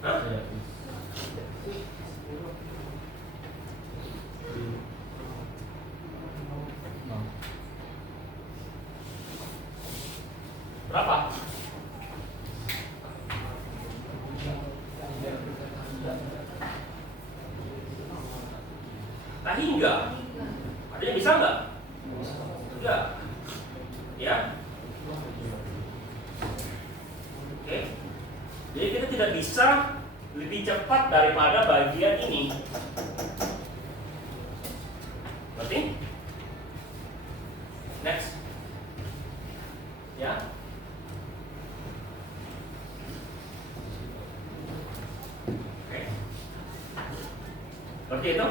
Hah? Iya. Nah, Berapa? Tak hingga. Ada yang bisa nggak? Enggak. Ya. Oke. Jadi kita tidak bisa lebih cepat daripada bagian ini. Berarti? Next. Ya. Oke. Berarti itu?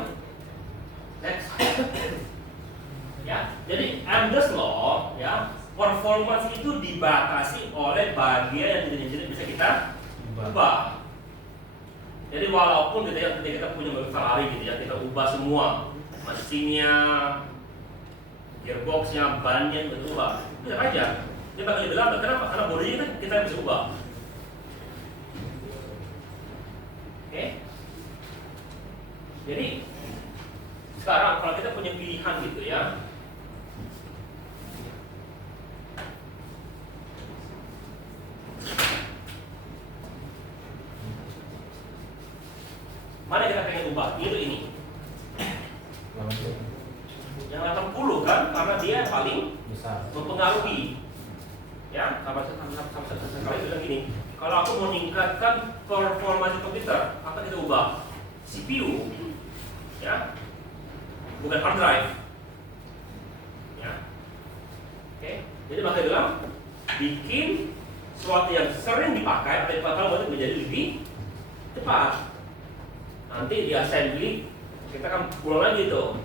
Next. Ya, jadi Amdahl's law ya, performance itu dibatasi oleh bagian yang tidak bisa kita ubah. Jadi walaupun kita punya mobil Ferrari gitu ya, kita ubah semua, mesinnya, gearboxnya, bannya kita ubah, tetap aja dia bakal lebih lambat. Kenapa? Karena bodinya kita bisa ubah. Oke? Jadi sekarang kalau kita punya pilihan gitu ya, mana kita pengen ubah? Ini. 80 Yang 80 kan, karena dia yang paling besar. mempengaruhi. Ya, sama sekali bilang gini. Kalau aku mau meningkatkan performance komputer, apa kita ubah? CPU, ya, bukan hard drive. Ya, oke. Jadi makanya bilang bikin sesuatu yang sering dipakai atau dipakai untuk menjadi lebih cepat. Nanti di assembly kita akan pulang lagi tuh.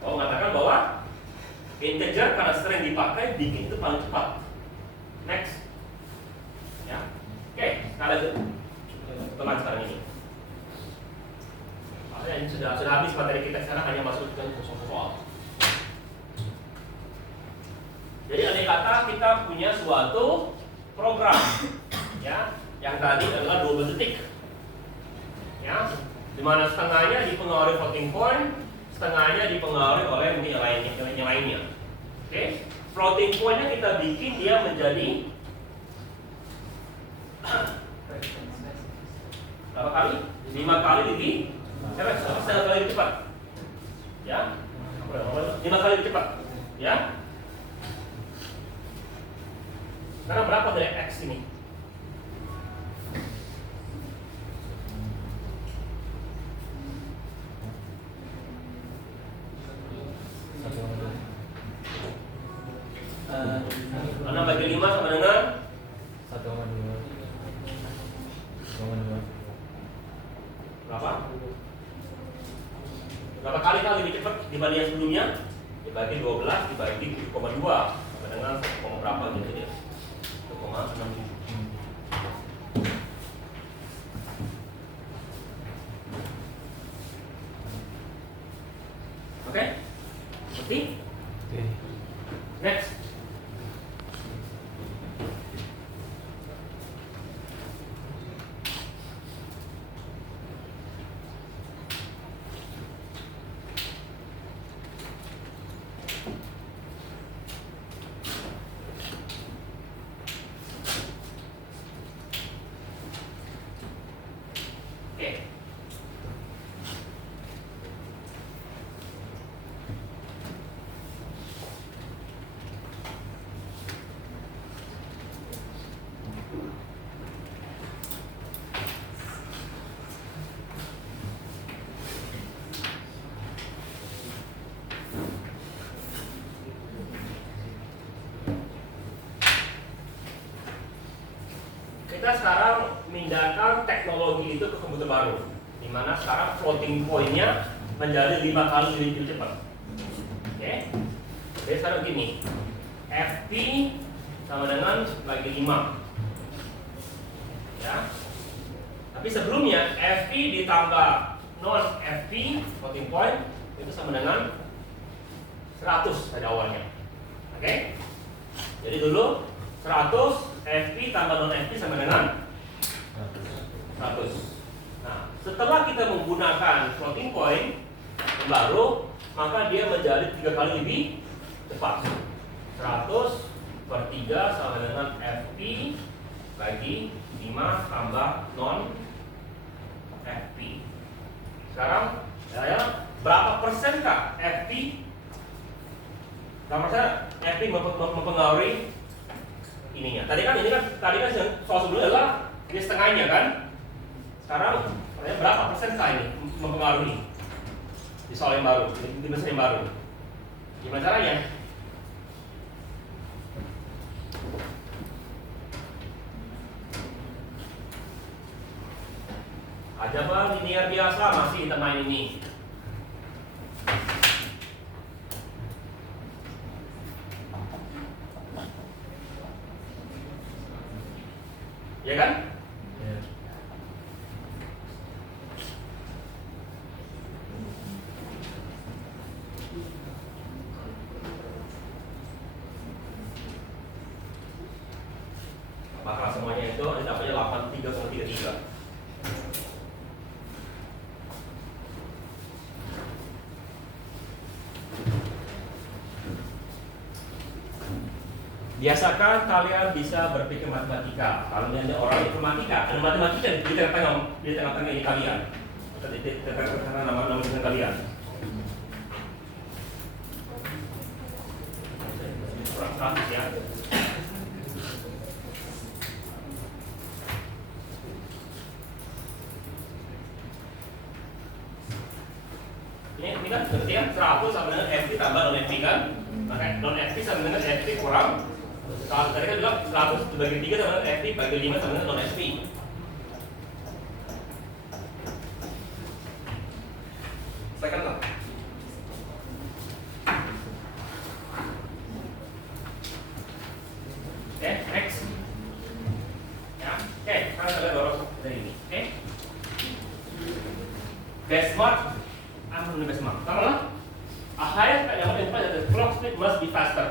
Oh, mengatakan bahwa integer karena sering dipakai bikin itu paling cepat. Next. Ya. Oke, sekali lagi teman sekarang ini. Maksudnya ini sudah habis materi kita sekarang, hanya masuk ke soal. Jadi andai kata kita punya suatu program ya, yang tadi adalah 12 detik. Ya, dimana setengahnya dipengaruhi floating point, setengahnya dipengaruhi oleh mungkin yang lainnya. Oke, floating pointnya kita bikin dia menjadi berapa kali? 5 kali lebih cepat, 1 kali lebih cepat. Ya, 5 kali lebih cepat. Ya. Sekarang berapa dari X ini? Karena bagi 5 sama dengan 1,2 berapa? Berapa kali lebih cepat dibanding yang sebelumnya? Dibagi 12 dibagi 7,2 sama dengan 1, berapa gitu ya? 1,67. Oke? Ngerti? Oke. Next. kita sekarang memindahkan teknologi itu ke komputer baru, di mana sekarang floating point-nya menjadi 5 kali lebih cepat. Oke, jadi sekarang gini, FP sama dengan lagi 5, ya. Tapi sebelumnya FP ditambah non FP floating point itu sama dengan 100 pada awalnya. Oke, jadi dulu 100 FP tambah non FP sama dengan 100. Nah, setelah kita menggunakan floating point yang baru, maka dia menjadi 3 kali lebih cepat. 100 per 3 sama dengan FP bagi 5 tambah non FP. Sekarang ya, berapa persenkah FP? Berapa persen FP mempengaruhi ininya? Tadi kan soal sebelumnya adalah dia setengahnya kan? Sekarang berapa persenkah ini mempengaruhi di soal yang baru, di mesin yang baru? Gimana caranya? Aja bang, linear biasa masih kita main ini. Ya kan? Ya. Apakah semuanya itu dapatnya 83,33? Biasakan kalian bisa berpikir matematika. Kalau ada orang informatika, ada matematika di tengah-tengah ini kalian, atau di tengah-tengah nama tulisan kalian. Kurang 100 ya. Ini kan berarti kan 100 sama dengan FP tambah non FP kan? Maka non FP sama dengan FP kurang. Kalau tadi kan bilang 100 dibagi 3 sama dengan FP bagi 5 sama dengan non FP. Second lah. Oke, next. Ya, oke, sekarang kita dorong dari ini. Oke. Benchmark, apa namanya benchmark? Sama lah. A higher yang implies that the clock speed must be faster.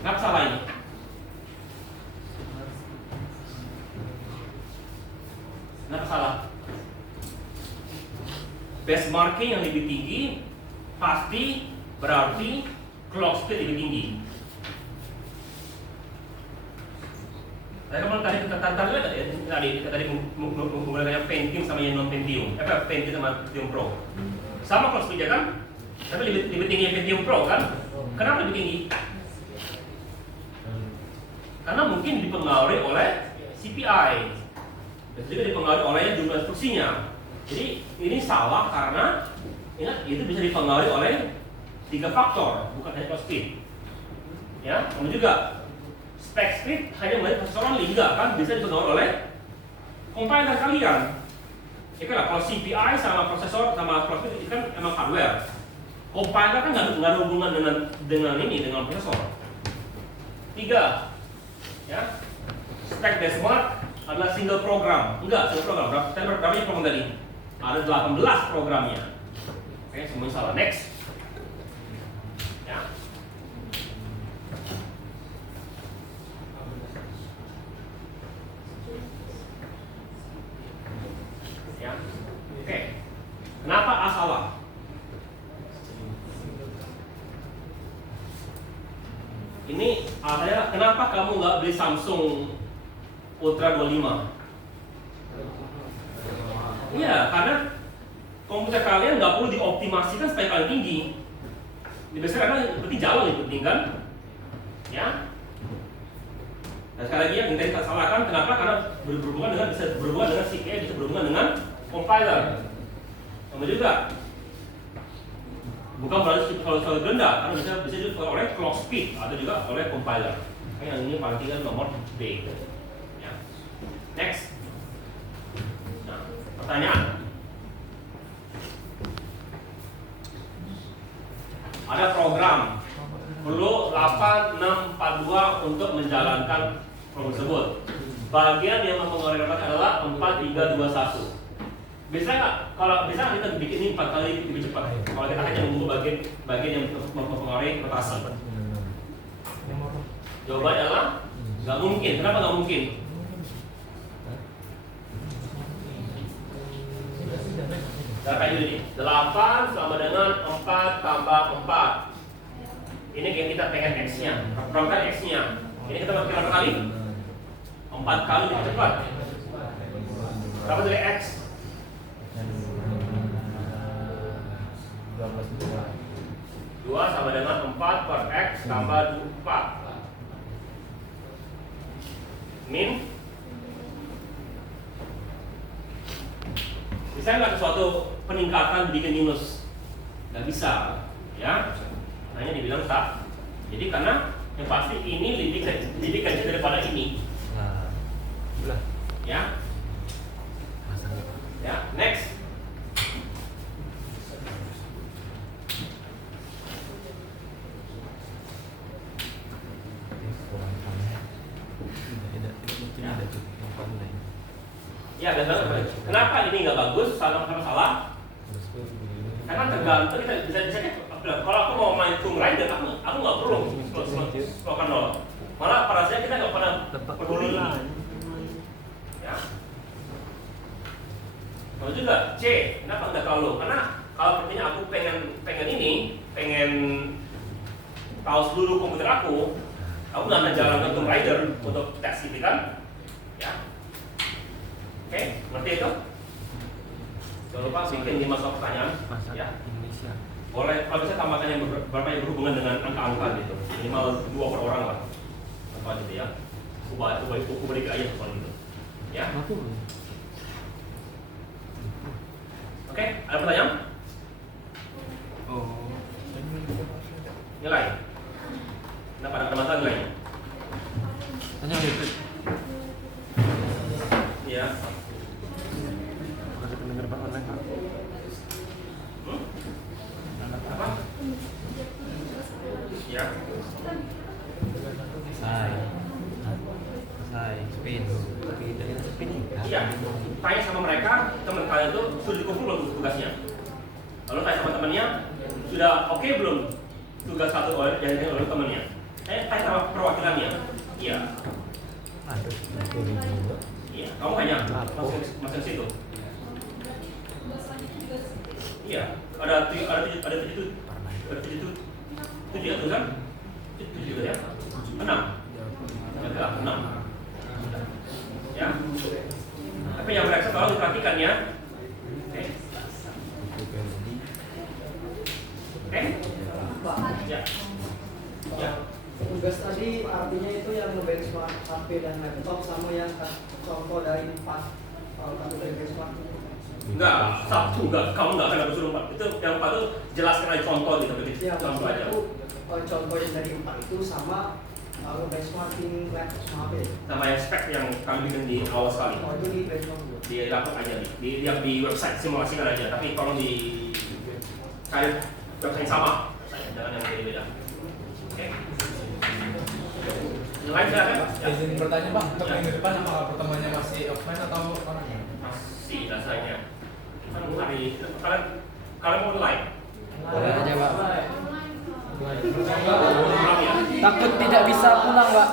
Kenapa salah ini? Kenapa salah? Benchmarking yang lebih tinggi pasti berarti clock speed lebih tinggi. Tadi kita menggunakan Pentium sama yang non Pentium, Pentium sama Pentium Pro. Sama clock speed ya kan? Tapi lebih tinggi yang Pentium Pro kan? Kenapa lebih tinggi? Karena mungkin dipengaruhi oleh CPI, dan juga dipengaruhi oleh jumlah instruksinya. Jadi ini salah karena ingat itu bisa dipengaruhi oleh 3 faktor, bukan hanya clock speed. Ya, kemudian juga spec speed hanya melihat prosesor only, enggak kan bisa dipengaruhi oleh compiler kalian. Ya kan, kalau CPI sama prosesor sama clock speed itu kan emang hardware. Compiler kan nggak ada hubungan dengan prosesor. 3, ya, stack benchmark adalah single program. Enggak, single program. Berapa program tadi? Ada 18 programnya. Oke, semuanya salah. Next. Ya. Ya. Oke. Kenapa A salah? Ini ada kenapa kamu nggak beli Samsung Ultra 25? Iya, karena komputer kalian nggak perlu dioptimasikan supaya paling tinggi. Biasanya karena berarti jauh lebih penting kan? Ya. Dan sekali lagi yang tadi saya salahkan, kenapa? Karena bisa berhubungan dengan CPI, bisa berhubungan dengan compiler. Sama juga. Bukan berarti kalau rendah, karena bisa juga oleh clock speed, ada juga oleh compiler. Yang ini paling tinggi nomor B. Ya. pertanyaan. Ada program perlu 8642 untuk menjalankan program tersebut. Bagian yang mempengaruhi rapat adalah 4321. Bisa nggak? Kalau bisa kita bikin ini 4 kali lebih cepat. Kalau kita hanya menunggu bagian yang mempengaruhi rotasi. Jawabannya adalah nggak mungkin. Kenapa nggak mungkin? Cara kayak gini, 8 sama dengan 4 tambah 4. Ini yang kita pengen X-nya, perangkat X-nya. Ini kita pakai berapa kali? 4 kali lebih cepat. Berapa dari X? 2 sama dengan 4 per X tambah 4. Min. Bisa nggak sesuatu peningkatan bikin minus? Nggak bisa, ya. Hanya dibilang tak. Jadi karena yang pasti ini lebih kecil daripada ini. Nah, udah. Ya. Ya, next. Ya, dan kenapa ini nggak bagus? Salah. Karena tergantung kita bisa cek. Kalau aku mau main Tomb Raider, aku nggak perlu slokan 0. Malah pada saya kita nggak pernah peduli. Ya. Kalau juga C, kenapa nggak terlalu? Karena kalau sepertinya aku pengen tahu seluruh komputer aku nggak akan jalankan Tomb Raider untuk tes gitu kan? Ya. Oke, ngerti itu? Jangan lupa bikin 5 soal pertanyaan. Ya. Indonesia. Boleh, kalau bisa tambahkan yang beberapa yang berhubungan dengan angka-angka gitu. Minimal 2 per orang lah. Apa gitu ya. Ubah aja soal itu. Ya. Oke, ada pertanyaan? Oh. Nilai. Kenapa ada masalah nilainya? Tanya itu. Iya. Ada pendengar Pak online Pak. Apa? Ya. Sai, spin. Tidak spin. Iya. Tanya sama mereka, teman kalian itu sudah dikumpul belum tugasnya? Lalu tanya sama temannya, sudah oke belum tugas satu oleh temannya? Tanya sama perwakilannya. Iya. Iya. Kamu hanya masuk situ. Iya. Ada tujuh ya tulisan? 7 ya? 6. Ya, 6. Ya. Tapi yang mereka tolong diperhatikan ya. Oke. Oke. Ya. Ya. Tugas tadi artinya itu yang benchmark HP dan laptop sama yang contoh dari 4 kalau satu dari benchmark itu. Enggak, kamu enggak akan dapat suruh 4. Itu yang 4 itu jelaskan aja contoh gitu, Ya, contoh aja. itu contoh yang dari 4 itu sama benchmarking laptop sama HP. Sama yang spek yang kami bikin di awal sekali. Oh, itu di benchmark juga. Di laptop aja nih, di website simulasikan aja. Tapi tolong di cari website yang sama, jangan yang beda-beda. Oke. Yang lain silakan Pak. Ya. Izin bertanya Bang, untuk minggu depan apakah pertemuannya masih offline atau online? Masih rasanya. Kan hari kalian mau live? Boleh aja Pak. Pulang ya? Takut tidak bisa pulang Pak.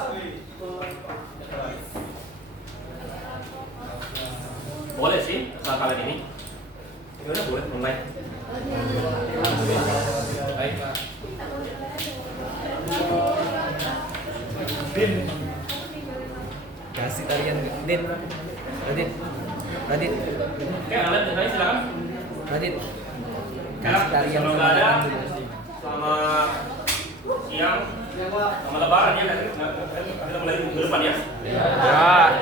Boleh sih, asal kalian ini. Ya udah boleh online. Baik Pak. Din. Kasih tarian Din. Radit. Oke, kalian silakan. Radit. Kalau Kasih tarian nggak sama ada, dulu. selamat siang, Ya, Pak. selamat lebaran ya. Kita mulai minggu depan ya. Ya,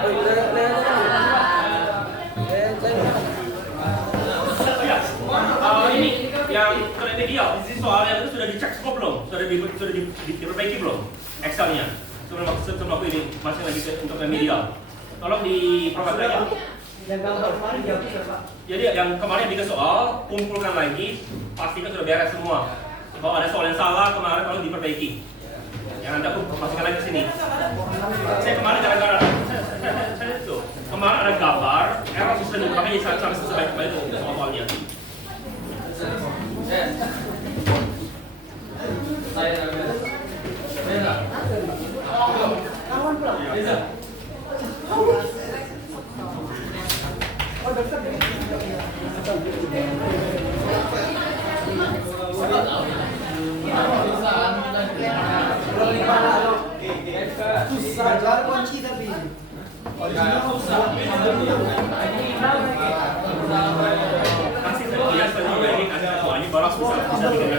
ini yang remedial, soal yang itu sudah dicek semua belum? Sudah diperbaiki belum? Excelnya sebelum aku ini masih lagi untuk remedial. Tolong diperbaiki. Yang gambar kemarin jawabnya siapa? Jadi yang kemarin 3 soal, kumpulkan lagi, pastikan sudah beres semua. Kalau ada soal yang salah kemarin kalau diperbaiki. Yang nanti aku masukkan lagi ke sini. Saya kemarin gara-gara saya itu kemarin ada gambar, error sistem makanya saya sampai sebaik-baik itu soal-soalnya. Kawan pulang. Oh, dokter. Susah jual kunci tapi. Kasih saya juga ini kasih soalnya baru bisa bikin